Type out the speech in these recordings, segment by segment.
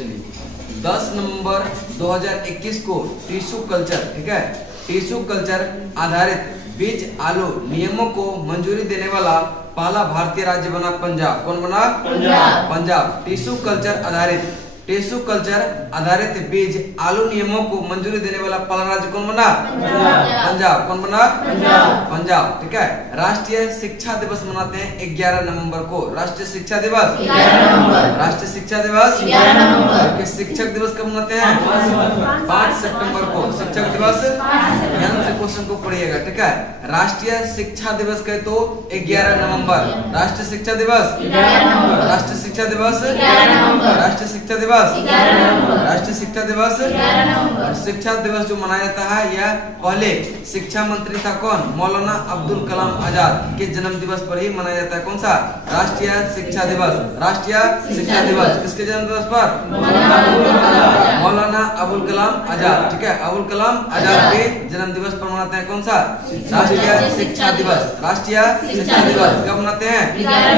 चलिए 10 नवंबर 2021 को tissue culture, ठीक है, टिश्यू कल्चर आधारित बीज आलू नियमों को मंजूरी देने वाला पहला भारतीय राज्य बना पंजाब। कौन बना? पंजाब। टिश्यू कल्चर आधारित बीज आलू नियमों को मंजूरी देने वाला पहला राज्य कौन बना? पंजाब। कौन बना? पंजाब। ठीक है। राष्ट्रीय शिक्षा दिवस मनाते हैं 11 नवंबर को। राष्ट्रीय शिक्षा दिवस 11 नवंबर। शिक्षक दिवस कब मनाते हैं? 5 सितंबर को शिक्षक दिवस। ध्यान से क्वेश्चन को पढ़िएगा, ठीक है। राष्ट्रीय शिक्षा दिवस कहे तो 11 नवंबर। राष्ट्रीय शिक्षा दिवस 11 नवंबर। राष्ट्रीय शिक्षा दिवस 11 नवंबर। राष्ट्रीय शिक्षा दिवस 11 नवंबर। राष्ट्रीय शिक्षा दिवस 11 नवंबर। शिक्षा दिवस जो मनाया जाता है, यह पहले शिक्षा मंत्री था कौन? मौलाना अब्दुल कलाम आजाद के जन्म दिवस पर ही मनाया जाता है। कौन सा? राष्ट्रीय शिक्षा दिवस। राष्ट्रीय शिक्षा दिवस किसके जन्म दिवस पर? मौलाना अबुल कलाम आजाद, ठीक है, अबुल कलाम आजाद के जन्म दिवस पर मनाते हैं। कौन सा? राष्ट्रीय शिक्षा दिवस। राष्ट्रीय शिक्षा दिवस कब मनाते हैं? 11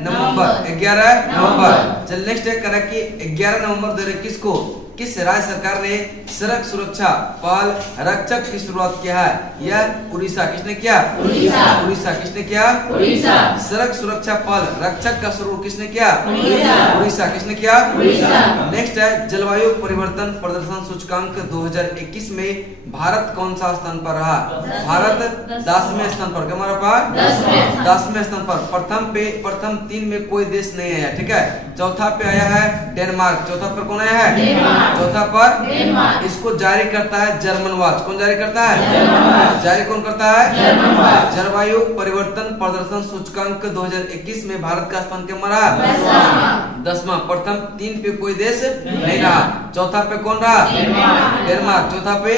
नवंबर। 11 नवंबर। चल नेक्स्ट करें कि 11 नवंबर 2021 को किस राज्य सरकार ने सड़क सुरक्षा पहल रक्षक की शुरुआत किया है? यह उड़ीसा। किसने किया? उड़ीसा। किसने किया? उड़ीसा। सड़क सुरक्षा पहल रक्षक का शुरू किसने किया? उड़ीसा। किसने किया? नेक्स्ट है जलवायु परिवर्तन प्रदर्शन सूचकांक 2021 में भारत कौन सा स्थान पर रहा? भारत 10वें स्थान पर। क्या रहा? 10वें स्थान पर। प्रथम 3 में कोई देश नहीं आया, ठीक है। चौथा पे आया है डेनमार्क। चौथा पर कौन आया है? चौथा पर इसको जारी करता है जर्मन वॉच। कौन जारी करता है? जारी कौन करता है? जलवायु परिवर्तन प्रदर्शन सूचकांक 2021 में भारत का स्थान क्या रहा? 10वां। प्रथम 3 पे कोई देश नहीं रहा। चौथा पे कौन रहा? डेनमार्क। चौथा पे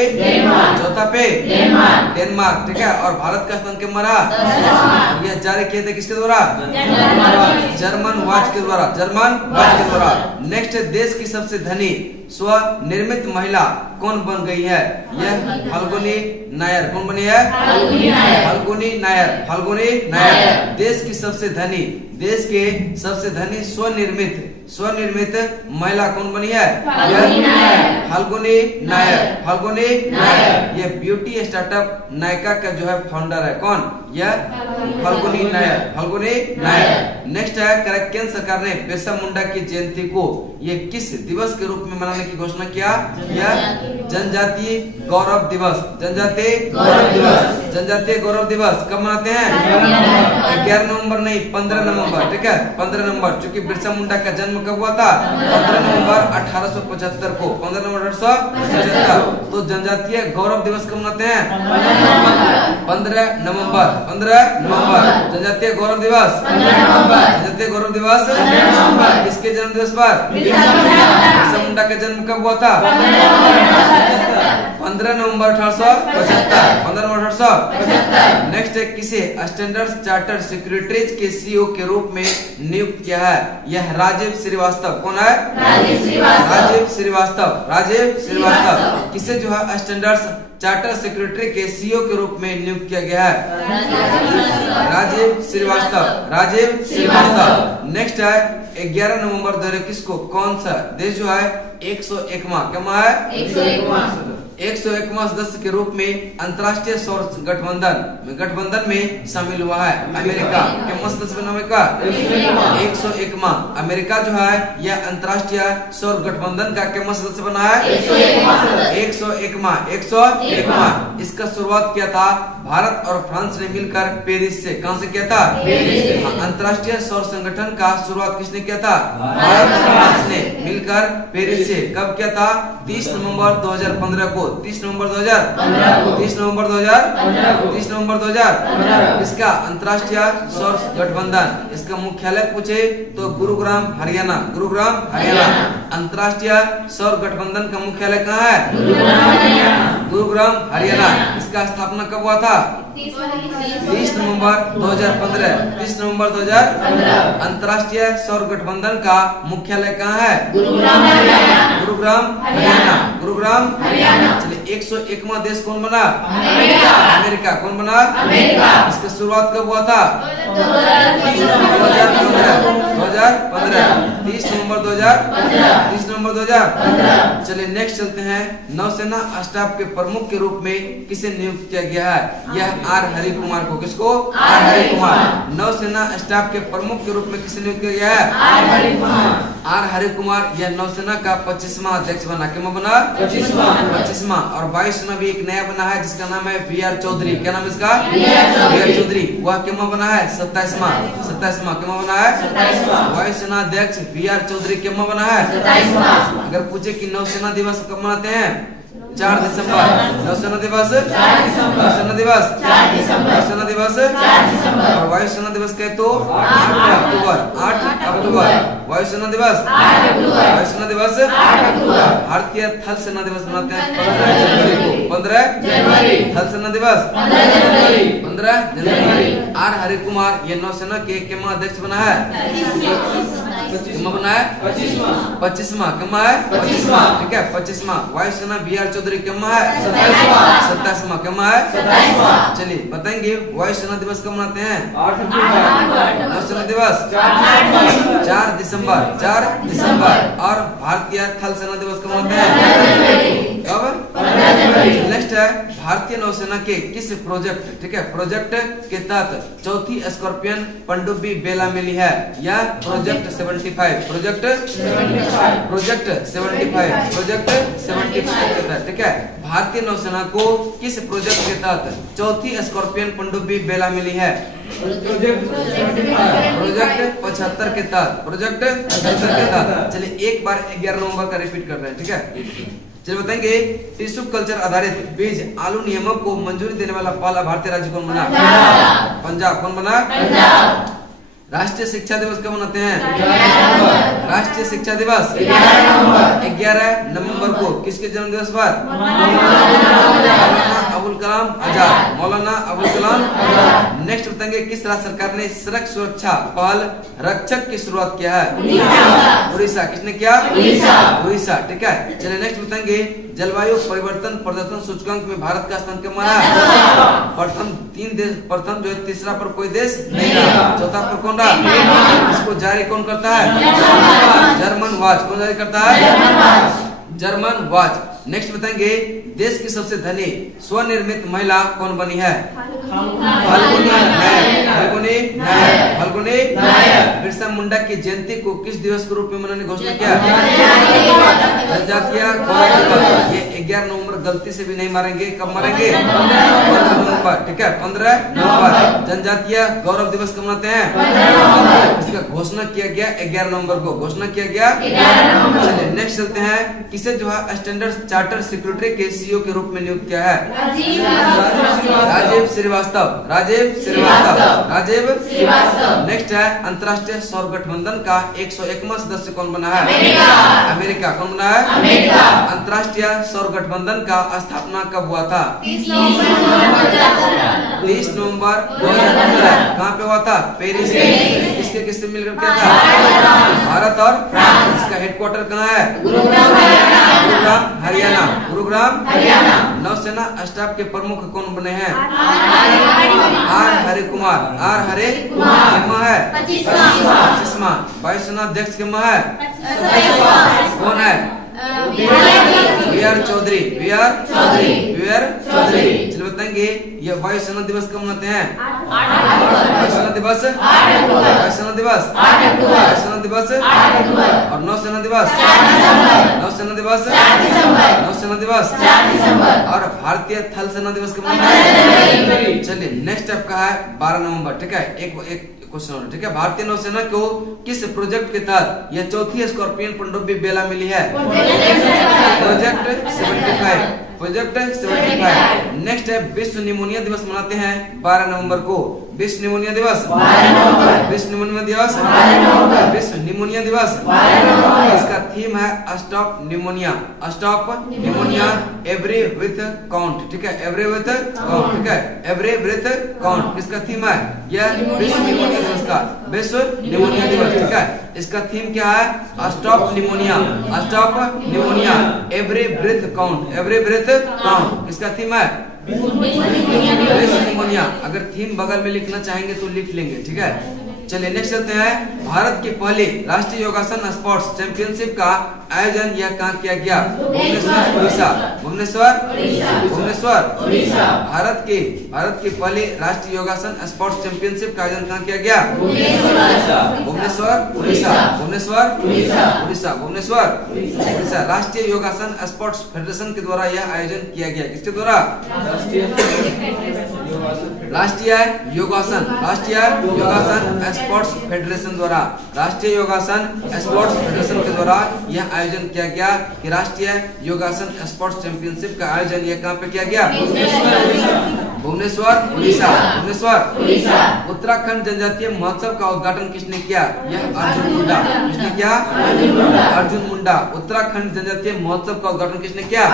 डेनमार्क, ठीक है। और भारत का स्थान क्या रहा? यह जारी किए थे किसके द्वारा? जर्मन वॉच के द्वारा। जर्मन वॉच के द्वारा। नेक्स्ट देश की सबसे धनी स्वनिर्मित महिला कौन बन गई है? यह फाल्गुनी नायर। कौन बनी है? फाल्गुनी नायर। देश की सबसे धनी स्वनिर्मित महिला कौन बनी है? फाल्गुनी नायर। ये ब्यूटी स्टार्टअप नायका का जो है फाउंडर है। कौन? यह फाल्गुनी नायर। नेक्स्ट है केंद्र सरकार ने बिरसा मुंडा की जयंती को ये किस दिवस के रूप में मनाने की घोषणा किया? यह जनजातीय गौरव दिवस। जनजातीय गौरव दिवस कब मनाते हैं? 11 नवंबर नहीं, 15 नवंबर, ठीक है। 15 नवंबर, चूंकि बिरसा मुंडा का जन्म कब हुआ था? 15 नवंबर 1875 को। 15 नवंबर 1875। तो जनजातीय गौरव दिवस कब मनाते हैं? 15 नवंबर। जनजातीय गौरव दिवस। जनजातीय गौरव दिवस किसके जन्म दिवस पर? बिरसा मुंडा का जन्म कब हुआ था? 15 नवंबर 1875। नेक्स्ट है किसे स्टैंडर्ड चार्टर्ड सिक्योरिटीज के सीईओ के रूप में नियुक्त किया है? यह राजीव श्रीवास्तव। कौन है? राजीव श्रीवास्तव। किसे जो है स्टैंडर्ड चार्टर सेक्रेटरी के सीईओ के रूप में नियुक्त किया गया है? राजीव श्रीवास्तव। नेक्स्ट है 11 नवंबर 2021 को कौन सा देश जो है 101वां 101वां सदस्य के रूप में अंतर्राष्ट्रीय सौर गठबंधन में शामिल हुआ है? अमेरिका। क्या सदस्य बना का? 101वां। अमेरिका जो है यह अंतर्राष्ट्रीय सौर गठबंधन का क्या सदस्य बना है? 101वां। इसका शुरुआत किया था भारत और फ्रांस ने मिलकर पेरिस से। कहां से किया था? अंतर्राष्ट्रीय सौर संगठन का शुरुआत किसने किया था? भारत और फ्रांस ने मिलकर पेरिस से। कब किया था? 30 नवंबर 2015 को। 30 नवंबर 2015। इसका अंतर्राष्ट्रीय सौर गठबंधन, इसका मुख्यालय पूछे तो गुरुग्राम हरियाणा। अंतर्राष्ट्रीय सौर गठबंधन का मुख्यालय कहाँ है? गुरुग्राम हरियाणा। इसका स्थापना कब हुआ था? 30 नवंबर 2015। 30 नवंबर 2015। अंतर्राष्ट्रीय सौर गठबंधन का मुख्यालय कहाँ है? गुरुग्राम हरियाणा। गुरुग्राम हरियाणा। चलिए 101वां देश कौन बना? अमेरिका। कौन बना? इसका शुरुआत कब हुआ था? 2015। 30 नवंबर 2015। चलिए नेक्स्ट चलते हैं। नौसेना स्टाफ के प्रमुख के रूप में किसे नियुक्त किया गया है? यह आर हरि कुमार को। किसको? आर हरि कुमार। नौसेना स्टाफ के प्रमुख के रूप में किसे नियुक्त किया गया है? आर हरि कुमार। यह नौसेना का 25वां अध्यक्ष बना। क्यों बना? 25वां। और वायुसेना भी एक नया बना है जिसका नाम है VR चौधरी। क्या नाम इसका? VR चौधरी। वह क्यों बना है? 27वां। क्यों बना है? वायुसेना अध्यक्ष VR चौधरी क्यों बना है? अगर पूछे कि नौसेना दिवस कब मनाते हैं? 4 दिसंबर। नौसेना दिवस 4 दिसंबर। और वायुसेना दिवस कहे तो 8 अक्टूबर। वायुसेना दिवस 8 अक्टूबर। भारतीय थल सेना दिवस मनाते हैं 15 जनवरी को। 15 जनवरी। थल सेना दिवस 15 जनवरी। आर हरि कुमार ये नौसेना के केमा अध्यक्ष बना है? 25वां। ठीक है 25वां। वायुसेना VR चौधरी केमा है? 27वां। चलिए बताएंगे वायुसेना दिवस कब मनाते हैं? 8 अक्टूबर। नौसेना दिवस 4 दिसंबर। और भारतीय थल सेना दिवस कब मनाते हैं? कब? नेक्स्ट है भारतीय नौसेना के किस प्रोजेक्ट, ठीक है, प्रोजेक्ट के तहत चौथी स्कॉर्पियन पनडुब्बी बेला मिली है? या प्रोजेक्ट 75 के तहत, ठीक है। भारतीय नौसेना को किस प्रोजेक्ट के तहत चौथी स्कॉर्पियन पनडुब्बी बेला मिली है? प्रोजेक्ट 75 के तहत। चलिए एक बार 11 नवंबर का रिपीट कर रहे हैं, ठीक है। चलिए बताएंगे टिश्यू कल्चर आधारित बीज आलू नियमों को मंजूरी देने वाला पहला भारतीय राज्य कौन बना? पंजाब। कौन बना? राष्ट्रीय शिक्षा दिवस कब मनाते हैं? राष्ट्रीय शिक्षा दिवस 11 नवंबर को। किसके जन्म दिवस पर? मौलाना अबुल कलाम आजाद। नेक्स्ट बताएंगे किस राज्य सरकार ने सड़क सुरक्षा पहल रक्षक की शुरुआत किया है? उड़ीसा। किसने किया? उड़ीसा। ठीक है चलिए नेक्स्ट बताएंगे जलवायु परिवर्तन प्रदर्शन सूचकांक में भारत का स्थान कब रहा? प्रथम 3 देश, प्रथम जो तीसरा पर कोई देश नहीं रहा। चौथा पर कौन रहा? इसको जारी कौन करता है? German watch. कौन जारी करता है? German watch. नेक्स्ट बताएंगे देश की सबसे धनी स्वनिर्मित महिला कौन बनी है? फाल्गुनी नायर। बिरसा मुंडा की जयंती को किस दिवस के रूप में मनाने की घोषणा किया? जनजातीय गौरव दिवस। ये 11 नवंबर गलती से भी नहीं मारेंगे। कब मारेंगे? 15 नवंबर। ठीक है 15 नवंबर। जनजातीय गौरव दिवस कब मनाते हैं? इसका घोषणा किया गया 11 नवंबर को। घोषणा किया गया। चलिए नेक्स्ट चलते हैं किसे जो है स्टैंडर्ड चार्टर सिक्योरिटी के CEO के रूप में नियुक्त किया है? राजीव श्रीवास्तव। नेक्स्ट है अंतर्राष्ट्रीय सौर गठबंधन का 101वां सदस्य कौन बना है? अमेरिका। कौन बना है? अंतर्राष्ट्रीय सौर गठबंधन का स्थापना कब हुआ था? 30 नवंबर 2015। कहाँ पे हुआ था? पेरिस। किसके किससे मिलकर किया था? भारत और फ्रांस। इसका हेडक्वार्टर कहाँ है? गुरुग्राम हरियाणा। नौसेना स्टाफ के प्रमुख कौन बने हैं? आर हरि कुमार। है 25वां। वायुसेना अध्यक्ष के है? कौन है? VR चौधरी। चलिए बताएंगे ये वायुसेना दिवस कब मनाते हैं? वायुसेना दिवस 8 अक्टूबर। और नौसेना दिवस 4 दिसंबर। और भारतीय थल सेना दिवस कब मनाते हैं? चलिए नेक्स्ट आपका है 12 नवंबर। ठीक है एक क्वेश्चन और, ठीक है। भारतीय नौसेना को किस प्रोजेक्ट के तहत यह चौथी स्कॉर्पियन पनडुब्बी बेला मिली है? प्रोजेक्ट 75। नेक्स्ट है विश्व निमोनिया दिवस मनाते हैं 12 नवंबर को। विश्व निमोनिया दिवस, विश्व निमोनिया दिवस, विश्व निमोनिया दिवस। इसका थीम है stop pneumonia, stop pneumonia every with count, ठीक है, एवरी विथ काउंट, ठीक है, एवरी विथ काउंट। किसका थीम है? यह विश्व निमोनिया दिवस का, विश्व निमोनिया दिवस, ठीक है। इसका थीम क्या है? Stop pneumonia, stop pneumonia every breath count, every breath count. किसका थीम है? विश्व निमोनिया। अगर थीम बगल में लिखना चाहेंगे तो लिख लेंगे, ठीक है। चलिए नेक्स्ट चलते हैं। भारत की पहली राष्ट्रीय योगासन स्पोर्ट्स चैंपियनशिप का आयोजन यह कहाँ किया गया? भुवनेश्वर, उड़ीसा। भुवनेश्वर, भुवनेश्वर, उड़ीसा। भारत की पहली राष्ट्रीय योगासन स्पोर्ट्स चैंपियनशिप का आयोजन कहाँ किया गया? भुवनेश्वर, उड़ीसा। भुवनेश्वर, उड़ीसा। भुवनेश्वर, उड़ीसा। राष्ट्रीय योगासन स्पोर्ट्स फेडरेशन के द्वारा यह आयोजन किया गया। किसके द्वारा? राष्ट्रीय योगासन स्पोर्ट्स फेडरेशन द्वारा, राष्ट्रीय योगासन स्पोर्ट्स फेडरेशन के द्वारा यह आयोजन किया गया कि राष्ट्रीय योगासन स्पोर्ट्स चैंपियनशिप का आयोजन यह कहाँ पे किया गया? भुवनेश्वर, उड़ीसा। भुवनेश्वर, उड़ीसा। उत्तराखंड जनजातीय महोत्सव का उद्घाटन किसने किया? यह अर्जुन मुंडा। किसने किया? अर्जुन मुंडा। उत्तराखंड जनजातीय महोत्सव का उद्घाटन किसने किया?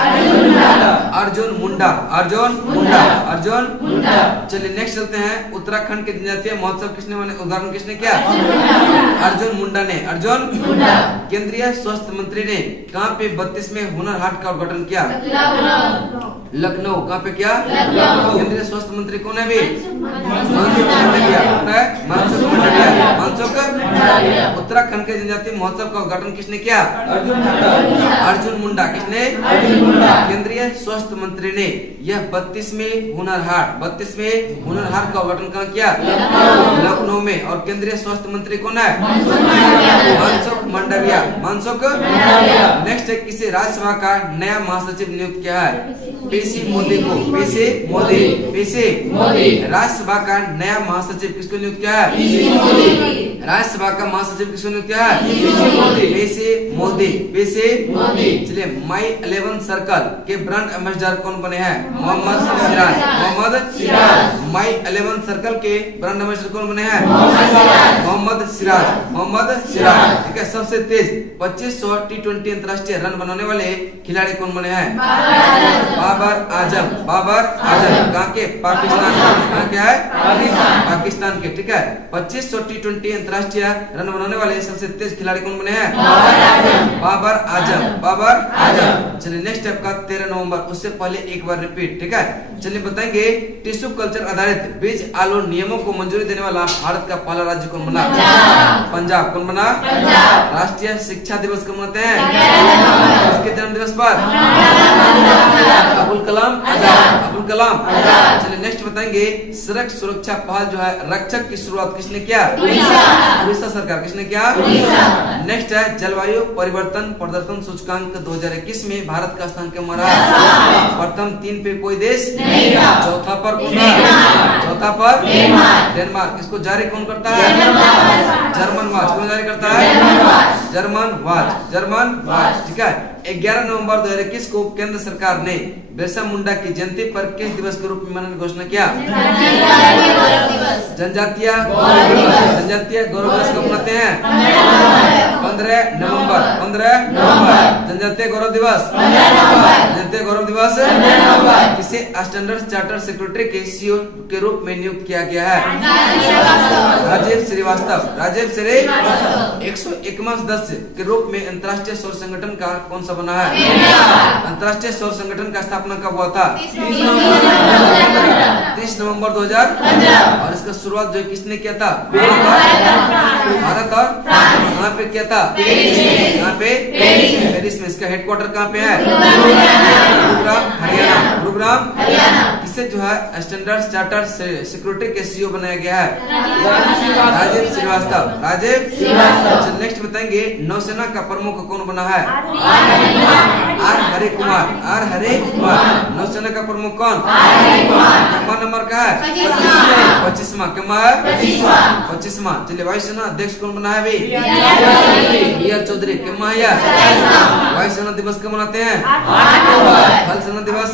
अर्जुन मुंडा। अर्जुन मुंडा, अर्जुन मुंडा। चलिए नेक्स्ट चलते हैं। उत्तराखंड के जनजातीय महोत्सव किसने उद्घाटन किसने किया? अर्जुन मुंडा ने। अर्जुन मुंडा। केंद्रीय स्वास्थ्य मंत्री ने कहाँ पे 32वें हुनर हाट का उद्घाटन किया? लखनऊ। कहाँ पे किया? केंद्रीय स्वास्थ्य मंत्री कौन है? मनसुख मंडाविया। मनसुख मंडाविया। मनसुख। उत्तराखंड के जनजातीय महोत्सव का उद्घाटन किसने किया? अर्जुन मुंडा। किसने? केंद्रीय स्वास्थ्य मंत्री ने यह 32वें हुनर हाट का उद्घाटन कहाँ किया? लखनऊ में। और केंद्रीय स्वास्थ्य मंत्री कौन है? मनसुख मंडाविया। मनसुख। नेक्स्ट है, किसे राज्यसभा का नया महासचिव नियुक्त किया है? पीसी मोदी को। पीसी मोदी। पीसी मोदी। राज्यसभा का नया महासचिव किसको नियुक्त किया है? राज्यसभा का महासचिव किसको नियुक्त किया है? पीसी मोदी। पीसी मोदी। चलिए, माई 11 सर्कल के ब्रांड एम्बेसडर कौन बने हैं? मोहम्मद सिराज। मोहम्मद सिराज। माई 11 सर्कल के ब्रांड एम्बेसडर कौन बने हैं? मोहम्मद सिराज। मोहम्मद सिराज, ठीक है। सबसे तेज 2500 T20 अंतरराष्ट्रीय रन बनाने वाले खिलाड़ी कौन बने हैं? बाबर आजम। बाबर आजम। कहाँ के? पाकिस्तान। कहाँ के है? पाकिस्तान के, ठीक है। 2500 T20 अंतरराष्ट्रीय रन बनाने वाले सबसे तेज खिलाड़ी कौन बने हैं? बाबर आजम। बाबर आजम। चलिए नेक्स्ट स्टेप का 13 नवंबर, उससे पहले एक बार रिपीट, ठीक है। चलिए बताएंगे, टिश्यू कल्चर आधारित बीज आलू नियमों को मंजूरी देने वाला भारत का पहला राज्य कौन बना? पंजाब। कौन बना? राष्ट्रीय शिक्षा दिवस कब मनाते हैं? उसके जन्म दिवस पर? अब्दुल कलाम। अब्दुल कलाम। चलिए नेक्स्ट बताएंगे, सड़क सुरक्षा पहल जो है रक्षक की शुरुआत किसने किया? उड़ीसा सरकार। किसने किया? नेक्स्ट है, जलवायु परिवर्तन प्रदर्शन सूचकांक 2021 में भारत का स्थान क्यों रहा? प्रथम 3 पे कोई देश नहीं था। चौथा पर कौन था? चौथा पर डेनमार्क। इसको जारी कौन करता है? German watch. कौन जारी करता है? German watch. जर्मन वॉच, ठीक है। 11 नवंबर 2021 को केंद्र सरकार ने बिरसा मुंडा की जयंती पर किस दिवस के रूप में मनाने की घोषणा किया? जनजातीय गौरव दिवस कब मनाते हैं? 15 नवंबर। 15 नवंबर जनजातीय गौरव दिवस। जनजातीय गौरव दिवस किसे स्टैंडर्ड चार्टर सेक्रेटरी के सीईओ के रूप में नियुक्त किया गया है? राजीव श्रीवास्तव। राजीव श्रीवास्तव। 101वां सदस्य के रूप में अंतर्राष्ट्रीय सौर संगठन का कौन सा बना है? अंतर्राष्ट्रीय सौर संगठन का स्थापना कब हुआ था? 30 नवंबर 2015। और इसका शुरुआत जो किसने किया था? भारत और कहाँ पे किया था? यहाँ पे पेरिस में। इसका हेडक्वार्टर कहाँ पे है? गुरुग्राम, हरियाणा। गुरुग्राम, किसे जो है स्टैंडर्ड चार्टर सिक्योरिटी के सीईओ बनाया गया है? राजीव श्रीवास्तव। राजीव श्रीवास्तव। नेक्स्ट बताएंगे, नौसेना का प्रमुख कौन बना है? आर हरे कुमार। आर हरे कुमार। नौसेना का प्रमुख कौन? कितना नंबर का है? 25वां। कितना है? 25वां। चलिए, वायुसेना अध्यक्ष कौन बना है? B R Chaudhary. कितना है? वायुसेना दिवस कब मनाते हैं? थल सेना दिवस।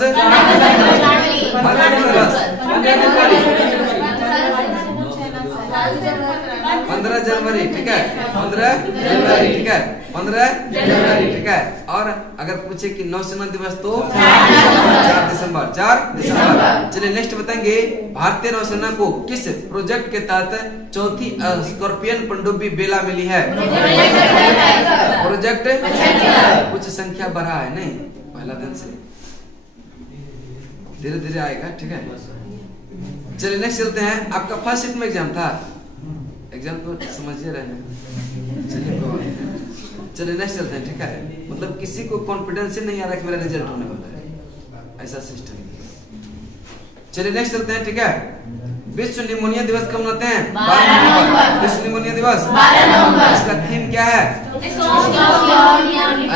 15 जनवरी, ठीक है, 15 जनवरी, ठीक है, 15 जनवरी, ठीक है। और अगर पूछे कि नौसेना दिवस तो 4 दिसंबर, 4 दिसंबर। चलिए नेक्स्ट बताएंगे, भारतीय नौसेना को किस प्रोजेक्ट के तहत चौथी स्कॉर्पियन पनडुब्बी बेला मिली है? प्रोजेक्ट कुछ संख्या बढ़ा है नहीं, पहला दिन से धीरे धीरे आएगा, ठीक है। चलिए नेक्स्ट चलते हैं, आपका फर्स्ट शिफ्ट में एग्जाम था, एग्जाम तो समझिए रहे हैं। चलिए नेक्स्ट चलते हैं, ठीक है। मतलब किसी को कॉन्फिडेंस ही नहीं आ रहा कि मेरा रिजल्ट होने वाला है, ऐसा सिस्टम। चलिए नेक्स्ट चलते हैं, ठीक है। विश्व निमोनिया दिवस कब मनाते हैं? 12 नवंबर। विश्व निमोनिया दिवस 12 नवंबर। इसका थीम क्या है?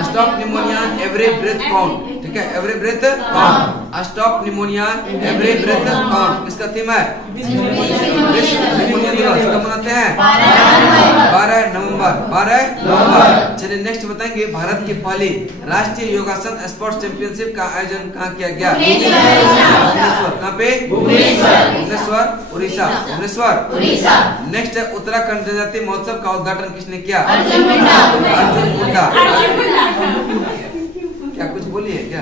Stop pneumonia every breath count, ठीक है, every breath count. Stop pneumonia every breath count, इसका थीम है विश्व निमोनिया दिवस कब मनाते हैं? 12 नवंबर, 12 नवंबर। चलिए नेक्स्ट बताएंगे, भारत की पहली राष्ट्रीय योगासन स्पोर्ट्स चैंपियनशिप का आयोजन कहाँ किया गया? भुवनेश्वर। कहाँ पे? भुवनेश्वर, उड़ीसा, भुवनेश्वर। नेक्स्ट है, उत्तराखंड जनजातीय महोत्सव का उद्घाटन किसने किया? अर्जुन मुंडा। क्या कुछ बोलिए क्या?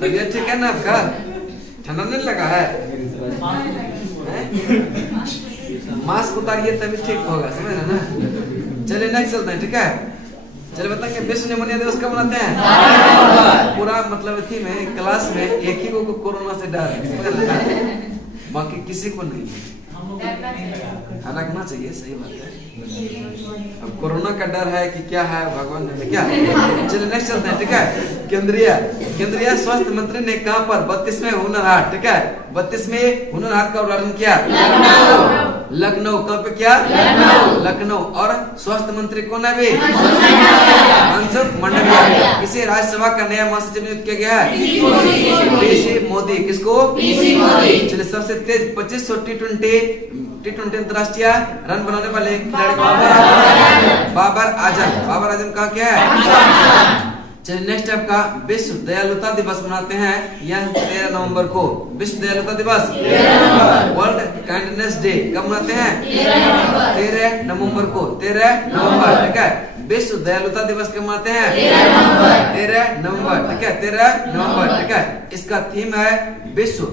तबीयत ठीक है ना आपका? ठंडा नहीं लगा है? मास्क उतारिए तभी ठीक होगा, समझ रहे ना? चलिए नेक्स्ट चलते हैं, ठीक है। चलिए बताएंगे, विश्व निमोनिया दिवस कब मनाते हैं? पूरा मतलब थी में क्लास में एक ही को कोरोना से डर है, बाकी किसी को नहीं। रखना चाहिए, सही बात है। अब कोरोना का डर है कि क्या है, भगवान ने क्या। चलिए नेक्स्ट चलते हैं, ठीक है। केंद्रीय स्वास्थ्य मंत्री ने कहां पर 32वें हुनर हाट, ठीक है, 32वें हुनर हाट का उद्घाटन किया? लखनऊ। कहां पे किया? लखनऊ। और स्वास्थ्य मंत्री कौन है? मनसुख मंडाविया। किसे राज्यसभा का नया महासचिव नियुक्त किया गया है? पीसी मोदी। किसको? पीसी मोदी। चलिए सबसे तेज 2500 टी20 अंतरराष्ट्रीय रन बनाने वाले खिलाड़ी कौन है? बाबर आजम। बाबर आजम का क्या है? चलिए नेक्स्ट आपका विश्व दयालुता दिवस मनाते हैं, यह 13 नवंबर को। विश्व दयालुता दिवस, वर्ल्ड काइंडनेस डे कब मनाते हैं? 13 नवंबर को, 13 नवंबर, ठीक है। विश्व दयालुता दिवस कब मनाते हैं? 13 नवंबर, ठीक है, 13 नवंबर, ठीक है। इसका थीम है विश्व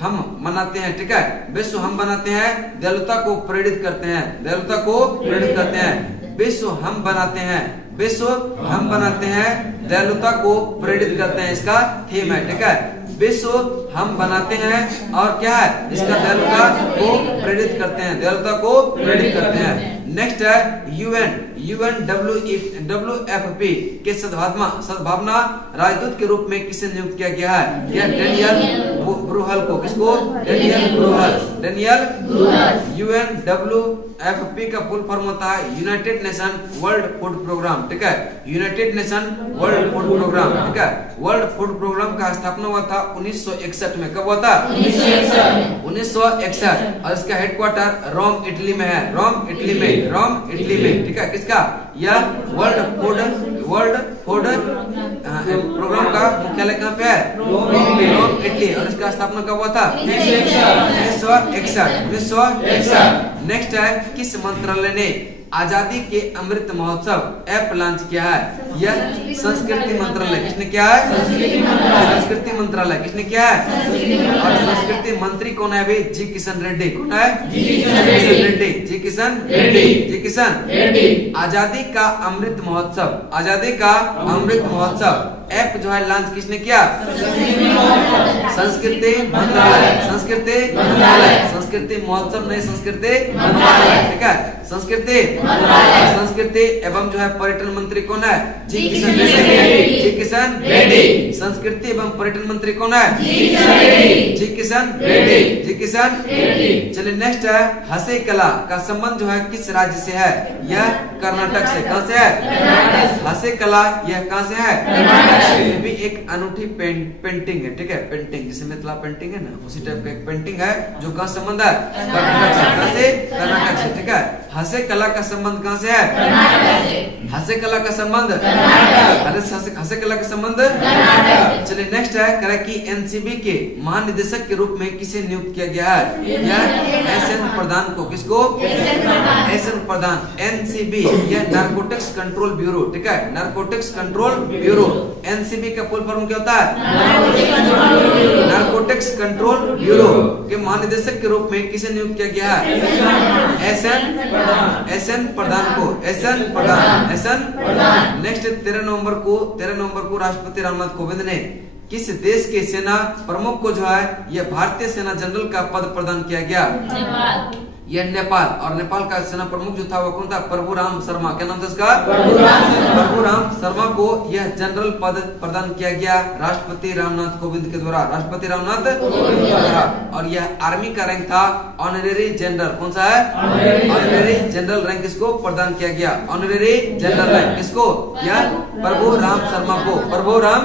हम मनाते हैं, ठीक है, विश्व हम बनाते हैं, दयालुता को प्रेरित करते हैं, दयालुता को प्रेरित करते हैं। विश्व हम बनाते हैं, विश्व हम बनाते हैं, दयालुता को प्रेरित करते हैं, इसका थीम है, ठीक है। विश्व हम बनाते हैं और क्या है इसका? दयालुता को प्रेरित करते हैं, दयालुता को प्रेरित करते हैं। नेक्स्ट है UNWFP के सद्भावना राजदूत के रूप में किसे नियुक्त किया गया है? क्या डेनियल ब्रूहल को। किसको? Daniel Bruhl. UNWFP का फुल फॉर्म होता है United Nation World Food Programme, ठीक है, United Nation World Food Programme, ठीक है। वर्ल्ड फूड प्रोग्राम का स्थापना हुआ था 1961 में। कब हुआ था? 1961। और इसका हेडक्वार्टर रोम इटली में है, रोम इटली में, ठीक है। किसका? यह वर्ल्ड फूड प्रोग्राम का मुख्यालय कहाँ पे है? Rome Italy. और इसका स्थापना कब हुआ था? 1961। नेक्स्ट है, किस मंत्रालय ने आजादी के अमृत महोत्सव ऐप लॉन्च किया है? यह संस्कृति मंत्रालय। किसने किया है? संस्कृति मंत्रालय। किसने किया है? और संस्कृति मंत्री कौन है अभी? जी किशन रेड्डी। कौन है? जी किशन रेड्डी। आजादी का अमृत महोत्सव ऐप जो है लॉन्च किसने किया? संस्कृति मंत्रालय। संस्कृति महोत्सव नहीं, संस्कृति मंत्रालय, ठीक है, संस्कृति एवं जो है पर्यटन मंत्री कौन है? जी किशन रेड्डी। संस्कृति एवं पर्यटन मंत्री कौन है? जी किशन रेड्डी। चलिए नेक्स्ट है, हसे कला का संबंध जो है किस राज्य से है? यह कर्नाटक से। कहां से है? हसे कला यह कहां से है? ये भी एक अनूठी पेंटिंग है, ठीक है, पेंटिंग जिसे मिथिला पेंटिंग है ना, उसी टाइप का एक पेंटिंग है जो कहां संबंध है? कर्नाटक से, ठीक है। हसे कला का संबंध कहाँ से है? हसे कला का संबंध हसे कला का संबंध। चलिए नेक्स्ट है, करें कि एनसीबी के महानिदेशक के रूप में किसे नियुक्त किया गया है? एसएन प्रधान को। किसको? एसएन प्रधान। एनसीबी यह नारकोटिक्स कंट्रोल ब्यूरो, ठीक है, नारकोटिक्स कंट्रोल ब्यूरो। एनसीबी का फुल फॉर्म क्या होता है? नारकोटिक्स कंट्रोल ब्यूरो के महानिदेशक के रूप में किसे नियुक्त किया गया है? एसएन प्रधान को। एसएन प्रधान। नेक्स्ट 13 नवंबर को राष्ट्रपति रामनाथ कोविंद ने किस देश के सेना प्रमुख को जो है यह भारतीय सेना जनरल का पद प्रदान किया गया? यह नेपाल। और नेपाल का सेना प्रमुख जो था वो कौन था? प्रभुराम शर्मा। क्या नाम था इसका? प्रभुराम शर्मा को यह जनरल पद प्रदान किया गया राष्ट्रपति रामनाथ कोविंद के द्वारा। राष्ट्रपति रामनाथ द्वारा। और यह आर्मी का रैंक था ऑनरेरी जनरल। कौन सा है? ऑनरेरी जनरल रैंक इसको प्रदान किया गया। ऑनरेरी जनरल रैंक किसको? यह प्रभुराम शर्मा को। प्रभुराम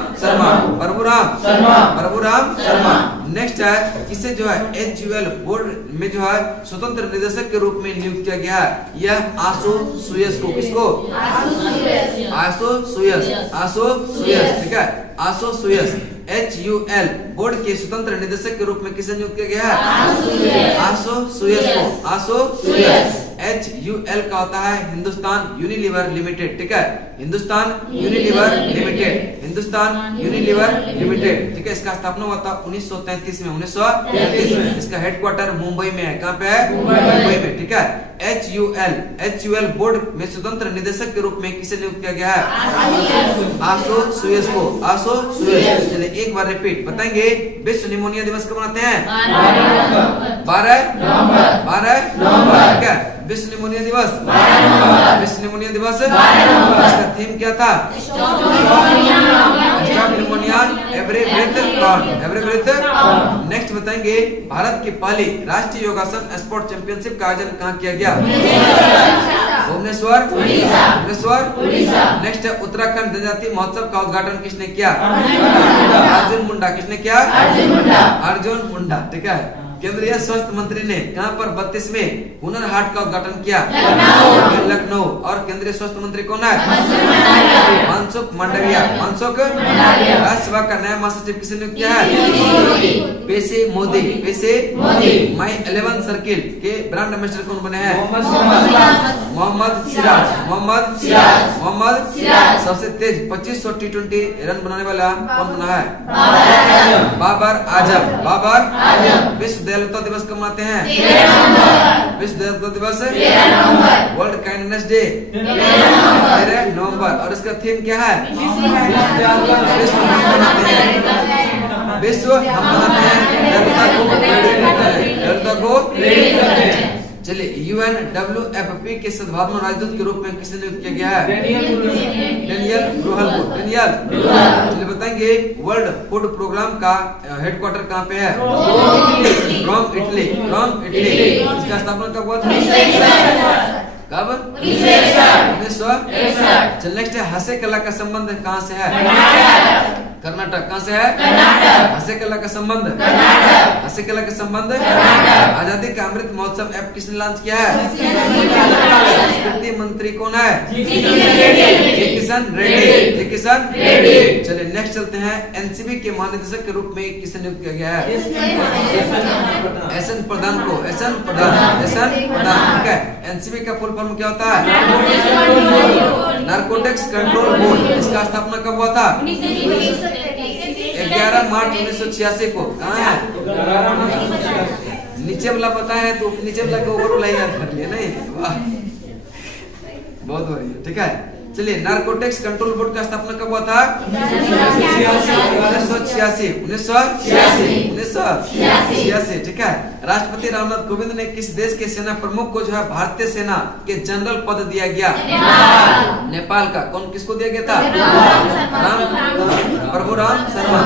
शर्मा। नेक्स्ट है, इसे जो है HUL बोर्ड में जो है स्वतंत्र निदेशक के रूप में नियुक्त किया गया है। यह आशु सुयस को। किसको? आशु सुयस, ठीक है, आशु सुयस। HUL बोर्ड के स्वतंत्र निदेशक के रूप में किसे नियुक्त किया गया है? आशु सुयस को। आशु सुयस। HUL का होता है हिंदुस्तान यूनिलीवर लिमिटेड, ठीक है, हिंदुस्तान यूनिलीवर लिमिटेड, ठीक है। इसका स्थापना हुआ था 1933 में। 1933। इसका हेडक्वार्टर मुंबई में है। कहाँ पे है? मुंबई में, ठीक है। HUL बोर्ड में स्वतंत्र निदेशक के रूप में किसे नियुक्त किया गया है? आशु सुयस को। आशु सुयस। चलिए एक बार रिपीट बताएंगे। विश्व निमोनिया दिवस कब मनाते हैं? 12 नवंबर, ठीक है। विश्व निमोनिया दिवस इसका थीम क्या था? Stop pneumonia every breath count. Next बताएंगे, भारत की पहली राष्ट्रीय योगासन स्पोर्ट चैंपियनशिप का आयोजन कहाँ किया गया? भुवनेश्वर। नेक्स्ट है, उत्तराखंड जनजातीय महोत्सव का उद्घाटन किसने किया? अर्जुन मुंडा। किसने किया? अर्जुन मुंडा, ठीक है। केंद्रीय स्वास्थ्य मंत्री ने कहां पर 32वें हुनर हाट का उद्घाटन किया? लखनऊ। और केंद्रीय स्वास्थ्य मंत्री कौन है? मनसुख मांडविया। राज्यसभा का नया महासचिव किसने नियुक्त किया है? पेशे मोदी। माई 11 सर्किल के ब्रांड एम्बेसडर कौन बने हैं? मोहम्मद सिराज। सबसे तेज 2500 T20 रन बनाने वाला कौन बना है? बाबर आजम। विश्व दयालुता दिवस कब मनाते हैं? 13 नवंबर। वर्ल्ड काइंडनेस डे 13 नवंबर। और इसका थीम क्या है? विश्व हम मनाते हैं दयालुता को। चलिए, UNWFP के सद्भावना राजदूत के रूप में किसे नियुक्त किया गया है? डेनियल ब्रूहल को। चलिए बताएंगे, वर्ल्ड फूड प्रोग्राम का हेडक्वार्टर कहाँ पे है? Rome, Italy. इसका स्थापना कब हुआ था? कब? 1961। चल नेक्स्ट है, हसे कला का संबंध कहाँ से है? कर्नाटक। कहाँ से है? हसे कला का संबंध आजादी का अमृत महोत्सव ऐप किसने लॉन्च किया है? संस्कृति मंत्री कौन है? किशन रेड्डी। चलिए नेक्स्ट चलते हैं, एनसीबी के महानिदेशक के रूप में किसे नियुक्त किया गया है? एसएन प्रधान को। एसएन प्रधान, ठीक है। एनसीबी का फुल फॉर्म क्या होता है? Narcotics control board. इसका स्थापना कब हुआ था? 11 मार्च 1986 को। कहाँ है? नीचे वाला पता है तो नीचे वाला को ऊपर वाला याद कर लिया। नहीं, वाह, बहुत बढ़िया, ठीक है। चलिए, नारकोटिक्स कंट्रोल बोर्ड का स्थापना कब हुआ था? 1986, ठीक है। राष्ट्रपति रामनाथ कोविंद ने किस देश के सेना प्रमुख को जो है भारतीय सेना के जनरल पद दिया गया? नेपाल का। कौन किसको दिया गया था? प्रभुराम शर्मा।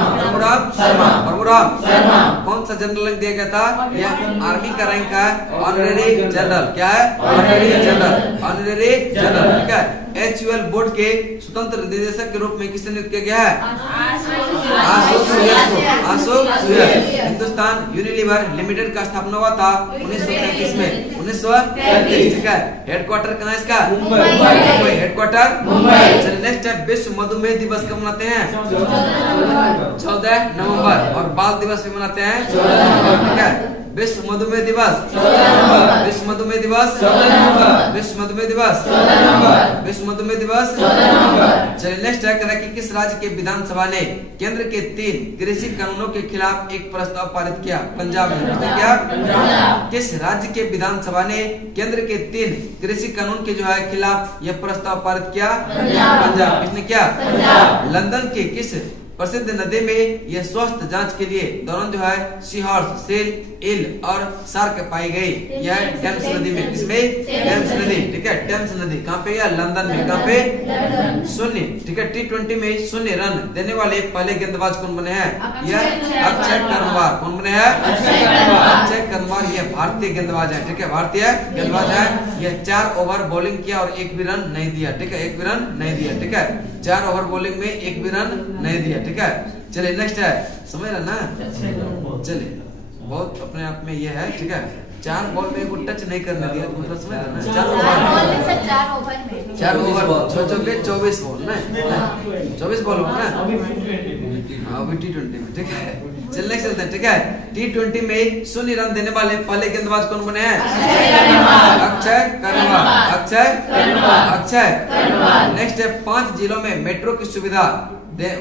कौन सा जनरल रैंक दिया गया था? यह आर्मी का रैंक है, ऑनरेरी जनरल। क्या है? ऑनरेरी जनरल, ठीक है। HUL बोर्ड के स्वतंत्र निदेशक के रूप में किसे नियुक्त किया गया है? अशोक सुयश को। अशोक सुयश। हिंदुस्तान यूनिलीवर लिमिटेड का स्थापना हुआ था 1933 में। 1933, ठीक है। हेडक्वार्टर कहाँ है इसका? मुंबई। हेडक्वार्टर मुंबई। चलिए नेक्स्ट है, विश्व मधुमेह दिवस कब मनाते हैं? 14 नवंबर। और बाल दिवस भी मनाते हैं 14 नवंबर, ठीक है। विश्व मधुमेह दिवस 14 नवंबर। विश्व मधुमेह दिवस 14 नवंबर। विश्व मधुमेह दिवस 14 नवंबर। विश्व मधुमेह दिवस 14 नवंबर। चलिए नेक्स्ट है कि किस राज्य के विधानसभा ने केंद्र के 3 कृषि कानूनों के खिलाफ एक प्रस्ताव पारित किया? पंजाब ने। क्या? पंजाब। किस राज्य के विधानसभा ने केंद्र के 3 कृषि कानून के जो है खिलाफ यह प्रस्ताव पारित किया? पंजाब। किसने किया? पंजाब। लंदन के किस प्रसिद्ध नदी में यह स्वास्थ्य जांच के लिए दौरान जो है सीहॉर्स, सेल, ईल और शार्क पाई गई? यह टेम्स नदी में। किसमें? टेम्स नदी, ठीक है। टेम्स नदी कहाँ पे? या लंदन में। कहाँ पे? शून्य, ठीक है। T20 में 0 रन देने वाले पहले गेंदबाज कौन बने हैं? यह अक्षय करनवार। कौन बने हैं? अक्षय करनवार। यह भारतीय गेंदबाज है, ठीक है। भारतीय गेंदबाज है। यह 4 ओवर बॉलिंग किया और 1 भी रन नहीं दिया, ठीक है। 1 भी रन नहीं दिया, ठीक है। 4 ओवर बॉलिंग में 1 भी रन नहीं दिया, ठीक है। चलिए नेक्स्ट है, समझ रहे ना? चलिए बहुत अपने आप में ये है, ठीक है। 4 बॉल में वो टच नहीं करने दिया, मतलब समझ रहे ना? 4 ओवर में 4 ओवर 24 बॉल ना, 24 बॉल हो ना अभी T20 में, ठीक है। चलिए नेक्स्ट चलते हैं, ठीक है। T20 में 0 रन देने वाले पहले गेंदबाज कौन बने हैं? अक्षय करनवाल। अक्षय करनवाल। नेक्स्ट है, 5 जिलों में मेट्रो की सुविधा